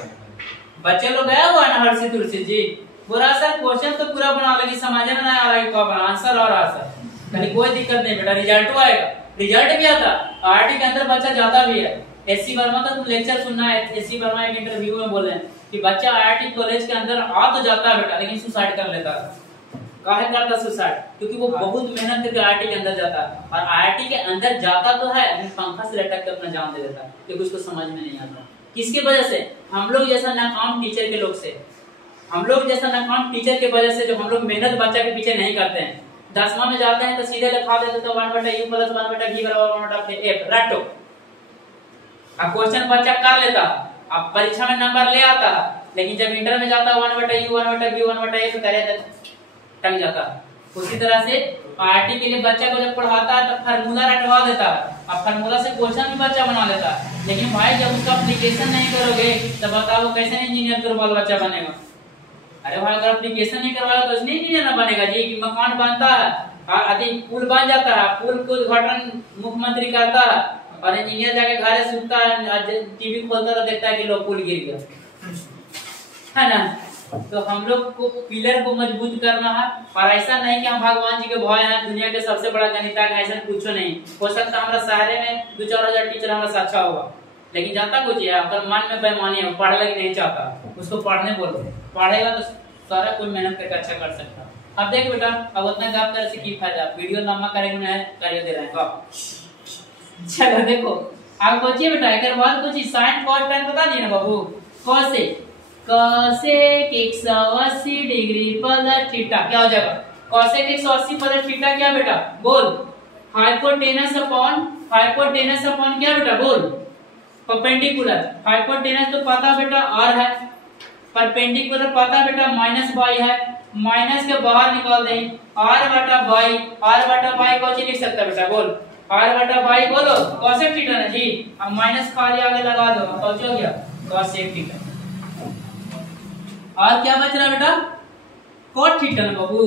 बच्चे लोग गया हुआ ना हर्षित उर्षित जी, बोला सर क्वेश्चन तो पूरा बना लेकिन समझ में ना आ रहा है कब आंसर और आंसर, कहीं कोई दिक्कत नहीं बेटा, रिजल्ट आएगा। रिजल्ट क्या था, IIT के अंदर बच्चा जाता भी है। SC वर्मा का तुम लेक्चर सुनना है, SC वर्मा एक इंटरव्यू में बोले हैं कि बच्चा IIT कॉलेज के अंदर आ तो जाता है बेटा, लेकिन सुसाइड कर लेता है। काहे करता सुसाइड, क्योंकि वो बहुत मेहनत करके IIT के अंदर जाता है, और IIT के अंदर जाता तो है लेकिन पंखा से लटक कर अपना जान दे देता है, क्योंकि उसको समझ में नहीं आता। किसकी वजह से, हम लोग जैसा नाकाम टीचर के लोग से, हम लोग जैसा नाकाम टीचर के वजह से, जो हम लोग मेहनत बच्चा के पीछे नहीं करते हैं। 10वां में जाते हैं तो सीधे लिखा देते तो 1/u + 1/v = 1/f रटो। अब क्वेश्चन बच्चा कर लेता, अब परीक्षा में नंबर ले आता, लेकिन जब इंटर में जाता 1/u 1/v 1/f करे टंग जाता। उसी तरह से IIT के लिए बच्चा को जब पढ़ाता है तो फार्मूला रटवा देता है, अब फार्मूला से क्वेश्चन भी बच्चा बना लेता है, लेकिन भाई जब उसका एप्लीकेशन नहीं करोगे तो बताओ कैसे इंजीनियर तो बाल बच्चा बनेगा। अरे भाई अगर एप्लीकेशन नहीं करवाया तो इसलिए इंजीनियर ना बनेगा जी, कि मकान बनता है, आदि पुल बन जाता है, पुल को उद्घाटन मुख्यमंत्री करता है, और इंजीनियर जाके घर से उठता है, टीवी खोलता है देखता है कि लो पुल गिर गया, है ना। तो हम लोग को पिलर को मजबूत करना है, और ऐसा नहीं कि हम भगवान जी के भय हैं, दुनिया के सबसे बड़ा गणितज्ञ, ऐसा कुछ नहीं हो सकता। हमारा शहर में 2-4 हजार टीचर हमारा से अच्छा होगा, लेकिन जाता कुछ है, अगर मन में बेईमानी है, पढ़ लगे नहीं चाहता, उसको पढ़ने बोलो, पढ़ेगा तो सारा कोई मेहनत करके अच्छा कर सकता। अब देख बेटा, अब उतना काम करने से की फायदा, वीडियो लंबा करेंगे ना कर दे रहे हैं। चलो देखो अब सोचिए बेटा, एक बार कुछ साइन cos tan बता दिए ना बाबू, cosec 180 डिग्री प्लस थीटा क्या हो जाएगा, cosec 180 प्लस थीटा क्या बेटा बोल, हाइपोटेनस अपॉन क्या बेटा बोल, परपेंडिकुलर। हाइपोटेनस तो पता बेटा r है, परपेंडिकुलर पता बेटा -y है, माइनस के बाहर निकाल दें r/y को लिख सकता बेटा बोल, r/y बोलो cosec थीटा ना जी, अब माइनस खाली आगे लगा दो, कौन हो गया cosec थीटा। और क्या बच रहा बेटा, cot थीटा ना बाबू,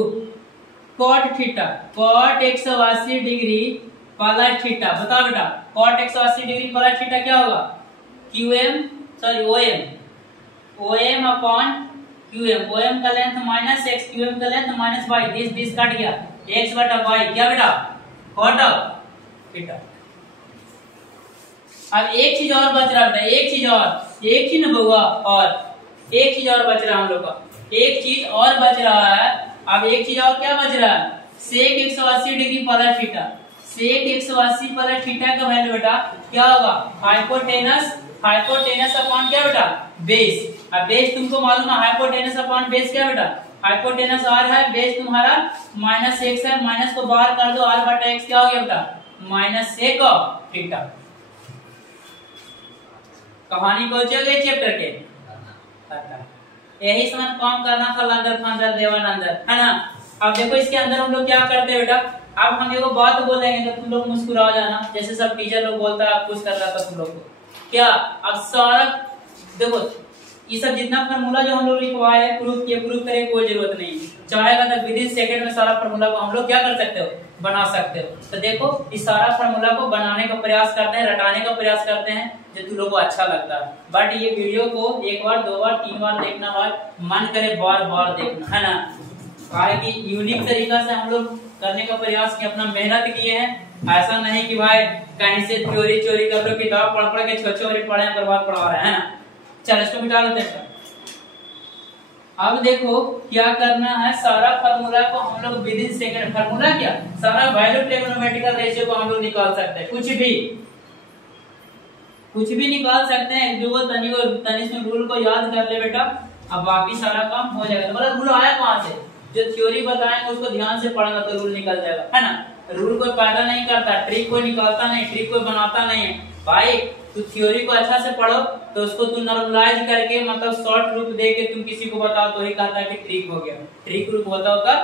cot theta, cot 180 degree plus theta. बताओ बेटा cot 180 डिग्री प्लस थीटा क्या होगा, OM अपॉन QM, OM का लेंथ -x, QM का लेंथ -y, दिस कट गया, x/y क्या बेटा cot थीटा। अब एक चीज और बच रहा बेटा, एक चीज न बउआ, और एक चीज और बच रहा है हम लोग का, एक चीज और बच रहा है। अब एक चीज और क्या बच रहा है, sec 180 degree plus theta, sec 180 plus theta का वैल्यू बेटा क्या होगा, हाइपोटेनस अपॉन क्या बेटा बेस। अब बेस तुमको मालूम है, हाइपोटेनस अपॉन बेस क्या बेटा, हाइपोटेनस r है, बेस तुम्हारा -x है, माइनस को बाहर कर दो, r/x क्या हो गया बेटा -sec थीटा। कहानी पहुंचोगे चैप्टर के, यही समय काम करना था लंदर फंदर देवानंदर, है ना। अब देखो इसके अंदर हम लोग क्या करते हैं बेटा, अब हम एगो बात बोलेंगे तो तुम लोग मुस्कुरा जाना, जैसे सब टीचर लोग बोलता है कुछ कर रहा था तुम लोग को क्या। अब सारा देखो ये सब जितना फार्मूला जो हम लोग लिखवाए है, प्रूफ किए, प्रूफ करे कोई जरूरत नहीं, चाहेगा तो विद इन सेकंड में सारा फार्मूला को हम लोग क्या कर सकते हो, बना सकते हो। तो देखो इस सारा फार्मूला को बनाने का प्रयास करते हैं, रटाने का प्रयास करते हैं, जो तुम लोग को अच्छा लगता है। बट ये वीडियो को 1 बार 2 बार 3 बार देखना, और मन करे बार बार देखना, है ना। काहे कि यूनिक तरीका से हम लोग करने का प्रयास किया, अपना मेहनत किए हैं। ऐसा नहीं कि भाई कहीं से चोरी कर लो, किताब पढ़ के छोटे पढ़े बर्बाद पढ़ा रहे हैं ना। चल इसको मिटा लेते हैं। अब देखो क्या करना है, सारा फार्मूला को हम लोग विद इन सेकंड, फार्मूला क्या सारा वैल्यू ट्रिग्नोमेट्रिकल रेशियो को हम लोग निकाल सकते हैं, कुछ भी निकाल सकते हैं। जो तनिष में रूल को याद कर ले बेटा, अब बाकी सारा काम हो जाएगा। मतलब रूल आया कहाँ से, जो थ्योरी बताएंगे उसको ध्यान से पढ़ेगा तो रूल निकल जाएगा, है ना। रूल कोई पैदा नहीं करता, ट्रिक कोई निकालता नहीं, ट्रिक कोई बनाता नहीं है भाई। तू थ्योरी को अच्छा से पढ़ो तो उसको तू नॉर्मलाइज करके मतलब शॉर्ट रूप दे के तुम किसी को बताओ तो ही कहता है कि ट्रिक हो गया। ट्रिक रूप होता होता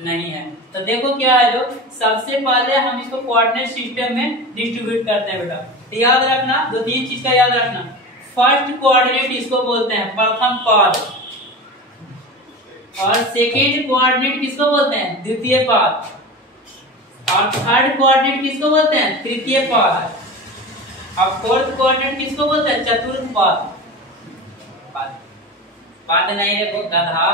नहीं है। तो देखो क्या है, जो सबसे पहले हम इसको कोऑर्डिनेट सिस्टम में डिस्ट्रीब्यूट करते हैं बेटा। तो याद रखना, दो तीन चीज का याद रखना। फर्स्ट कोऑर्डिनेट इसको बोलते हैं प्रथम पाद, और सेकेंड कोऑर्डिनेट किसको बोलते हैं द्वितीय पाद, और थर्ड कोऑर्डिनेट किसको बोलते हैं तृतीय पाद, और फोर्थ कोऑर्डिनेट किसको बोलते हैं चतुर्थ पाद। पाद नहीं रे गधा,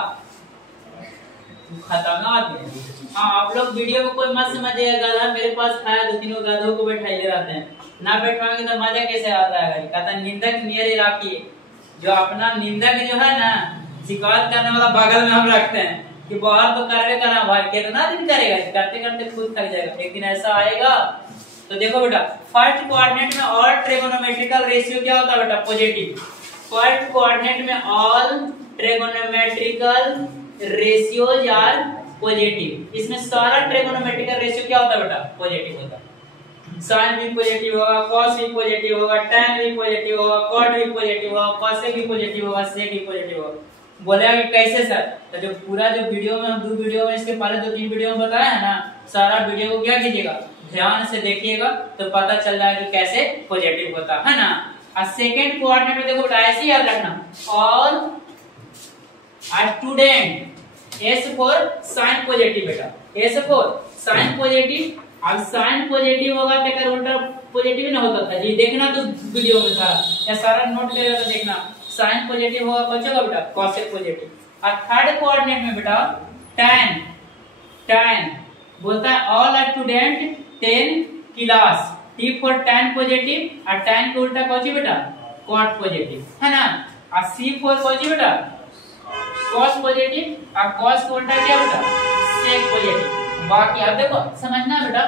खतरनाक है। हाँ आप लोग वीडियो में कोई मत समझिएगा, गधा मेरे पास खाया, दो तीनों गधों को बैठाए रहते हैं, ना बैठवाएंगे तो मजा कैसे आता है। कहता निंदक नियर इलाकी, जो अपना निंदक जो है ना शिकायत करने वाला बगल में हम रखते हैं कि बाहर तो करवे करना भाई, कितना दिन करेगा, करते करते खुद थक जाएगा, एक दिन ऐसा आएगा। तो देखो बेटा फर्स्ट कोऑर्डिनेट में ऑल ट्रिगोनोमेट्रिकल रेशियो क्या होता है बेटा पॉजिटिव। फर्स्ट कोऑर्डिनेट में all trigonometrical ratios are positive. इसमें सारा ट्रिगोनोमेट्रिकल रेशियो क्या होता है बेटा पॉजिटिव होता है। साइन भी पॉजिटिव होगा, कॉस भी पॉजिटिव होगा, टैन भी पॉजिटिव होगा, कॉट भी पॉजिटिव होगा, कॉसेक भी पॉजिटिव होगा, सेक भी पॉजिटिव होगा। बोलेगा कि कैसे सर, तो जो पूरा जो वीडियो में हम 2 वीडियो में इसके पहले 2-3 वीडियो में बताया है ना, सारा वीडियो को क्या कीजिएगा ध्यान से देखिएगा तो पता चल जाएगा कि कैसे पॉजिटिव होता है ना। और सेकंड कोऑर्डिनेट में देखो बेटा ऐसे याद रखना, all student S for sine positive बेटा, एस फॉर साइन पॉजिटिव। अब साइन पॉजिटिव होगा तो कर उल्टा पॉजिटिव ना होता था जी, देखना तो वीडियो में सारा या सारा नोट करेगा तो देखना साइन पॉजिटिव होगा कौन सा बेटा कॉसेक पॉजिटिव। और थर्ड कोऑर्डिनेट में बेटा tan, tan बोलता है all student 10 class, T for tan positive, और tan का उल्टा कौन सी बेटा कॉट पॉजिटिव है ना। और C फॉर कौन सी बेटा कॉस पॉजिटिव, और कॉस का उल्टा क्या बेटा सेक पॉजिटिव। बाकी अब देखो समझना बेटा,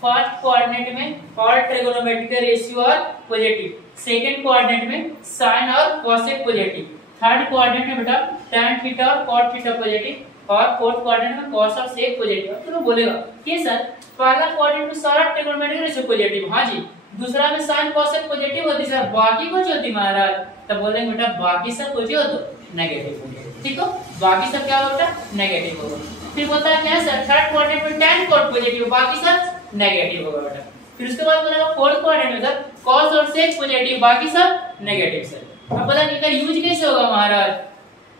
फर्स्ट कोऑर्डिनेट में ऑल ट्रिगोनोमेट्रिकल रेशियो और पॉजिटिव, सेकंड कोऑर्डिनेट में साइन और कॉसेक पॉजिटिव, थर्ड कोऑर्डिनेट में बेटा tan थीटा और cot थीटा पॉजिटिव, और फोर्थ कोऑर्डिनेट में cos और sec पॉजिटिव। तो बोलेगा कि सर पहला कोऑर्डिनेट में सारा ट्रिगोनोमेट्रिकल रेशियो पॉजिटिव, हां जी, दूसरा में sin cosec पॉजिटिव होती सर, बाकी कुछ होती महाराज। तब बोलेंगे बेटा बाकी सब कुछ हो तो नेगेटिव होगा, ठीक हो, बाकी सब क्या होता है नेगेटिव होगा। फिर बोलता है क्या सर थर्ड कोऑर्डिनेट में tan cot पॉजिटिव, बाकी सब नेगेटिव होगा बेटा। फिर उसके बाद बोलेगा फोर्थ कोऑर्डिनेट में सर cos और sec पॉजिटिव, बाकी सब नेगेटिव सर। अब बोला इनका यूज कैसे होगा महाराज,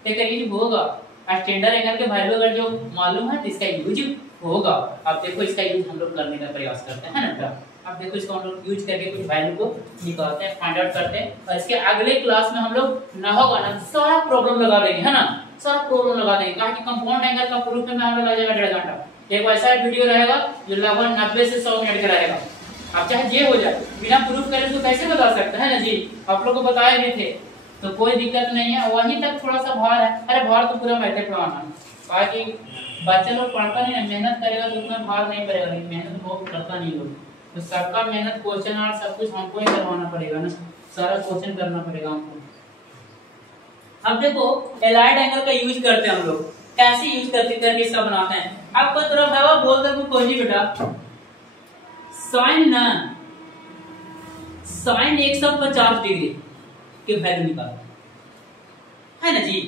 इसका यूज होगा स्टैंडर्ड एंगल के वैल्यू अगर जो मालूम है तो इसका यूज होगा। अब देखो इसका यूज हम लोग करने का प्रयास करते हैं ना बेटा। अब देखो इसको हम लोग यूज करके कुछ वैल्यू को निकालते हैं, फाइंड आउट करते हैं, और इसके अगले क्लास में हम लोग ना होगा ना सारा प्रॉब्लम लगा देंगे है ना, सारा प्रॉब्लम लगा देंगे। कहा कि कंपाउंड एंगल का प्रूफ में हमें लग जाएगा 1.5 घंटा। एक वैसा वीडियो रहेगा जो लगभग 90 से 100 मिनट का रहेगा। अब चाहे जे हो जाए बिना प्रूफ करे तो कैसे बता सकते हैं ना जी, आप लोग को बताए भी थे तो कोई दिक्कत नहीं है। वहीं तक थोड़ा सा भार है, अरे भार तो पूरा मेथड पढ़ाना, बाकी बच्चा लोग पढ़ता नहीं है, मेहनत करेगा तो उतना भार नहीं पड़ेगा, लेकिन मेहनत बहुत करता नहीं लोग, तो सबका मेहनत क्वेश्चन और सब कुछ हमको ही करवाना पड़ेगा ना, सारा क्वेश्चन करना पड़ेगा हमको। अब देखो एलाइड एंगल का यूज करते हैं हम लोग, कैसे यूज करके सब बनाते हैं। आपको थोड़ा भावा बोल दो कोई नहीं बेटा, साइन ना साइन 150 डिग्री के वैल्यू निकालना है ना जी,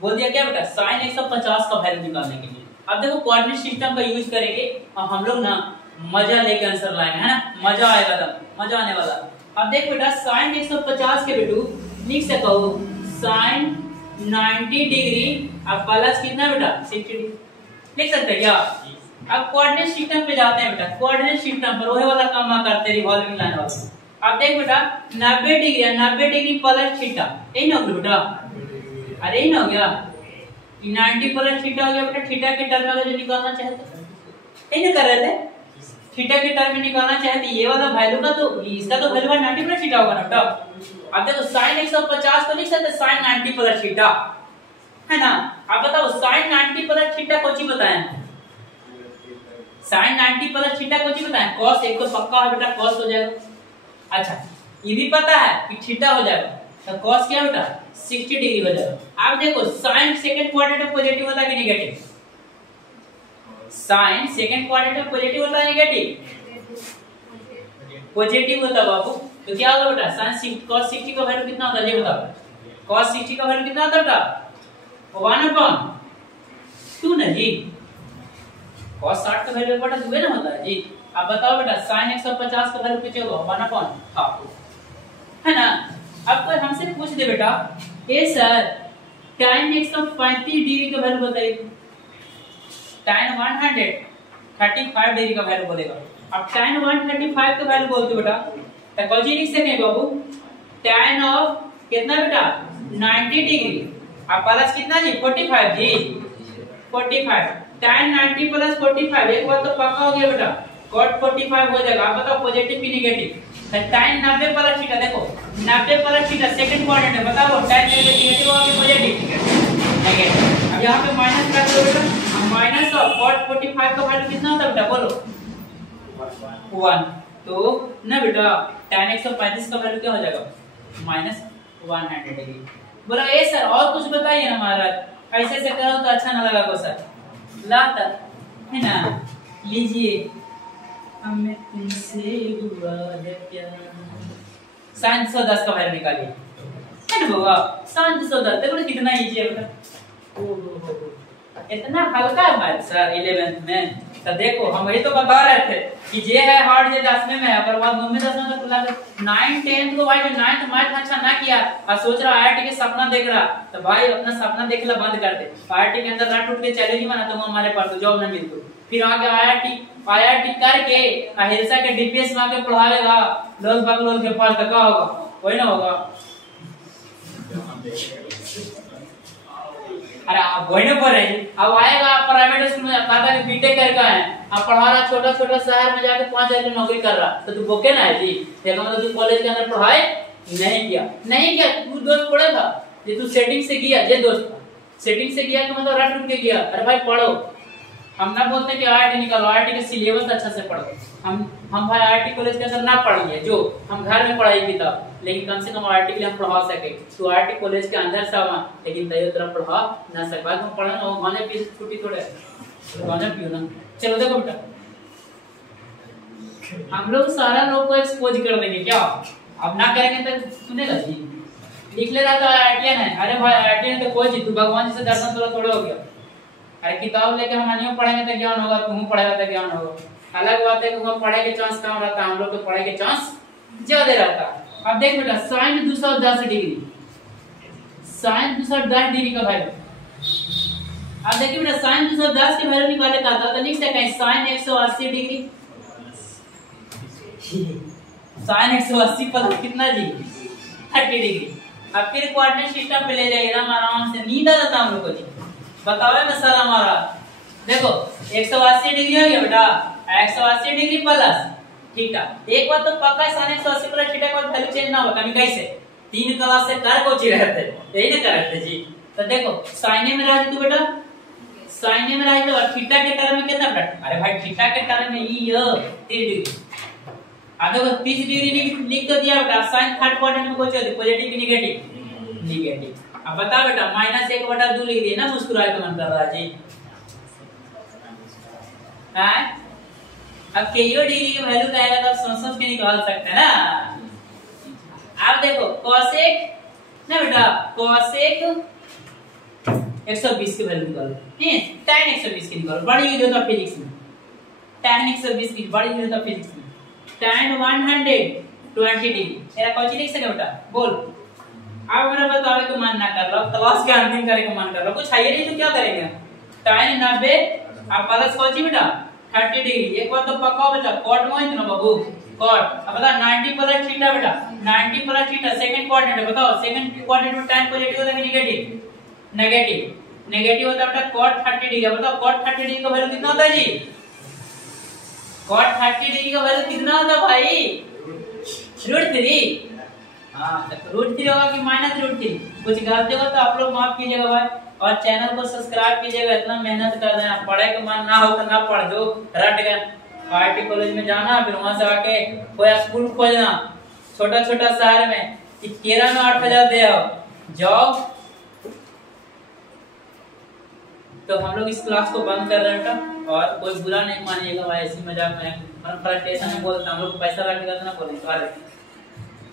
बोल दिया क्या बेटा साइन 150 का वैल्यू निकालने के लिए। अब देखो कोऑर्डिनेट सिस्टम का यूज करेंगे और हम लोग ना मजा लेके आंसर लाएंगे है ना, मजा आएगा तब, मजा आने वाला। अब देख बेटा साइन 150 के बेटू लिख सको साइन 90 डिग्री, अब प्लस कितना बेटा 60 डिग्री लिख सकते हैं क्या। अब कोऑर्डिनेट सिस्टम पे जाते हैं बेटा, कोऑर्डिनेट सिस्टम पर वही वाला काम करते हैं रिवॉल्विंग लाइन वाला। अब देख बेटा 90 डिग्री, 90 डिग्री प्लस थीटा, यही ना हो बेटा, अरे यही ना हो गया 90 प्लस थीटा हो गया बेटा। थीटा के टर्म में जो निकालना चाहते यही ना कर रहे थे, थीटा के टर्म में निकालना चाहते ये वाला वैल्यू का, तो इसका तो वैल्यू 90 प्लस थीटा होगा ना बेटा। अब देखो साइन 150 को लिख सकते साइन 90 प्लस थीटा है ना। अब बताओ साइन 90 प्लस थीटा कौन सी बताएं, साइन 90 प्लस थीटा कौन सी बताएं, cos एक तो पक्का है बेटा cos हो जाएगा। अच्छा ये भी पता है कि थीटा हो जाएगा, तो cos क्या बेटा 60 डिग्री हो जाएगा। अब देखो साइन सेकंड क्वाड्रेंट में पॉजिटिव होता है कि नेगेटिव, साइन सेकंड क्वाड्रेंट में पॉजिटिव होता है नेगेटिव? पॉजिटिव होता है बाबू। तो क्या होगा बेटा, साइन cos 60 का वैल्यू कितना होता है ये बताओ। cos 60 का वैल्यू कितना होता है बेटा? 1/2 ना जी। cos 60 का वैल्यू बेटा 2 ना होता है जी। अब बताओ बेटा sin 150 का वैल्यू कितना होगा? 1/2 है ना। अब कोई हमसे पूछ दे बेटा ए सर tan 135 डिग्री का वैल्यू बताइए। tan 135 डिग्री का वैल्यू बोलेगा। अब tan 135 का वैल्यू बोलते बेटा तो कौन लिख सके बाबू? tan ऑफ कितना बेटा 90 डिग्री। अब प्लस कितना जी 45 जी 45। tan 90 प्लस 45 एक बात तो पक्का हो गया बेटा cot 45 हो जाएगा। आप बताओ पॉजिटिव की नेगेटिव? tan 90 प्लस थीटा देखो 90 प्लस थीटा सेकंड क्वाड्रेंट है बताओ tan नेगेटिव और पॉजिटिव नेगेटिव। अब यहाँ पे माइनस कर दो बेटा। माइनस ऑफ cot 45 का वैल्यू कितना होता है बेटा बोलो? 1। तो ना बेटा tan 135 का वैल्यू क्या हो जाएगा? -100 डिग्री। बोला ए सर और कुछ बताइए ना महाराज। ऐसे से करो तो अच्छा ना लगा को सर। लाता है ना लीजिए हमें तुमसे हुआ है प्यार। sin 110 का वैल्यू निकालिए है ना बाबा। sin 110 देखो कितना इजी है बेटा। ओहो इतना हल्का है हमारे सर 11th में। तो देखो हम वही तो बता रहे थे कि ये है हार्ड ये 10वें में है पर बाद 9वें 10वें तक खुला 9 10 को भाई जो 9th मैथ अच्छा ना किया और सोच रहा आईआईटी के सपना देख रहा तो भाई अपना सपना देखना बंद कर दे। आईआईटी के अंदर रट उठ के चले ही मना तो हमारे पास तो जॉब ना मिलती। फिर आगे आईआईटी करके अहिंसा के डीपीएस में आके पढ़ावेगा लोग बगलोल के पास तक होगा वही ना होगा। अरे आप वही ना पढ़ रहे अब आएगा प्राइवेट स्कूल में कहता है बीटेक करके है आप पढ़ा रहा छोटा छोटा शहर में जाके 5,000 की नौकरी कर रहा तो तू बोके ना है जी। देखो मतलब तू कॉलेज के अंदर पढ़ाई नहीं किया तू दोस्त पढ़े था ये तू सेटिंग से किया ये दोस्त सेटिंग से किया तो मतलब रट उठ के किया। अरे भाई पढ़ो हम ना बोलते कि आईआईटी निकालो आईआईटी का सिलेबस अच्छा से पढ़ो। हम भाई आईआईटी कॉलेज के अंदर ना पढ़ लिए जो हम घर में पढ़ाई की था लेकिन कम से कम आईआईटी के लिए हम पढ़ा सके। तो आईआईटी कॉलेज के अंदर से आवा लेकिन तैयो तरह पढ़ा ना सके। बाद में पढ़ा ना गाने पी छुट्टी थोड़े गाने पियो ना। चलो देखो बेटा हम लोग सारा लोग को एक्सपोज कर देंगे क्या अब ना करेंगे तो सुनेगा जी। लिख ले रहा था आईआईटीएन है। अरे भाई आईआईटीएन तो कोई जी तू भगवान जी से दर्शन थोड़ा हो गया। अरे किताब लेके हम नहीं पढ़ेंगे तो ज्ञान होगा तुम पढ़ेगा तो ज्ञान होगा। अलग बात है कि हम पढ़े के चांस कम रहता हम लोग के पढ़े के चांस ज्यादा रहता। अब देख बेटा sin 210 डिग्री sin 210 डिग्री का वैल्यू। अब देखिए बेटा sin 210 के वैल्यू निकाले का था तो लिख सकते हैं sin 180 डिग्री sin 180 प्लस कितना जी 30 डिग्री। अब फिर कोऑर्डिनेट सिस्टम पे ले जाइए आराम से नींद आ जाता हम लोग को जी। बताओ ना सर हमारा देखो 180 डिग्री हो गया बेटा 180 डिग्री प्लस थीटा। एक बात तो पक्का है sin 180 प्लस थीटा का वैल्यू चेंज ना होगा कैसे 3 क्लास से कर को ची रहते यही ना करते जी। तो देखो sin में रहा तू बेटा sin में रहा तो थीटा के टर्म में कितना बेटा। अरे भाई थीटा के टर्म में ये 30 डिग्री। अब देखो 30 डिग्री लिख तो दिया बेटा sin थर्ड क्वाड्रेंट में कुछ होती पॉजिटिव की नेगेटिव। अब बता बेटा -1/2 लिख दिए ना मुस्कुराए तो मन कर रहा जी। हाँ अब केयो डिग्री की वैल्यू का आएगा तो सोच के निकाल सकते हैं ना। अब देखो cosec ना बेटा cosec 120 की वैल्यू निकालो नहीं tan 120 की निकालो बड़ी यूज होता फिजिक्स में। tan 120 की बड़ी यूज होता फिजिक्स में। tan 120 डिग्री तेरा कौन सी लिख सके बेटा बोल। अब मेरा बतावे तो मन ना कर लो क्लास के अंतिम करे को मन कर लो कुछ है नहीं तो क्या करेंगे tan 90 अब प्लस कौन सी बेटा 30 डिग्री। एक बात तो पक्का हो बेटा cot में ना बाबू cot। अब बता 90 प्लस थीटा बेटा 90 प्लस थीटा सेकंड क्वाड्रेंट बताओ सेकंड क्वाड्रेंट में tan पॉजिटिव होता है कि नेगेटिव होता है बेटा cot 30 डिग्री। बताओ cot 30 डिग्री का वैल्यू कितना होता है जी। cot 30 डिग्री का वैल्यू कितना होता है भाई √3। हाँ तो √3 होगा कि -√3 कुछ गलती हो तो आप लोग माफ कीजिएगा भाई और चैनल को सब्सक्राइब कीजिएगा। इतना मेहनत कर रहे हैं पढ़ाई का मन ना हो तो ना पढ़ दो रट गए आईआईटी कॉलेज में जाना फिर वहां से आके कोई स्कूल खोजना छोटा छोटा शहर में 13 में 8,000 दे आओ जॉब तो हम लोग इस क्लास को बंद कर रहे हैं बेटा, और कोई बुरा नहीं मानिएगा भाई, ऐसी मजाक में मतलब टेंशन में बोलता हम लोग पैसा लगेगा तो ना बोलेंगे।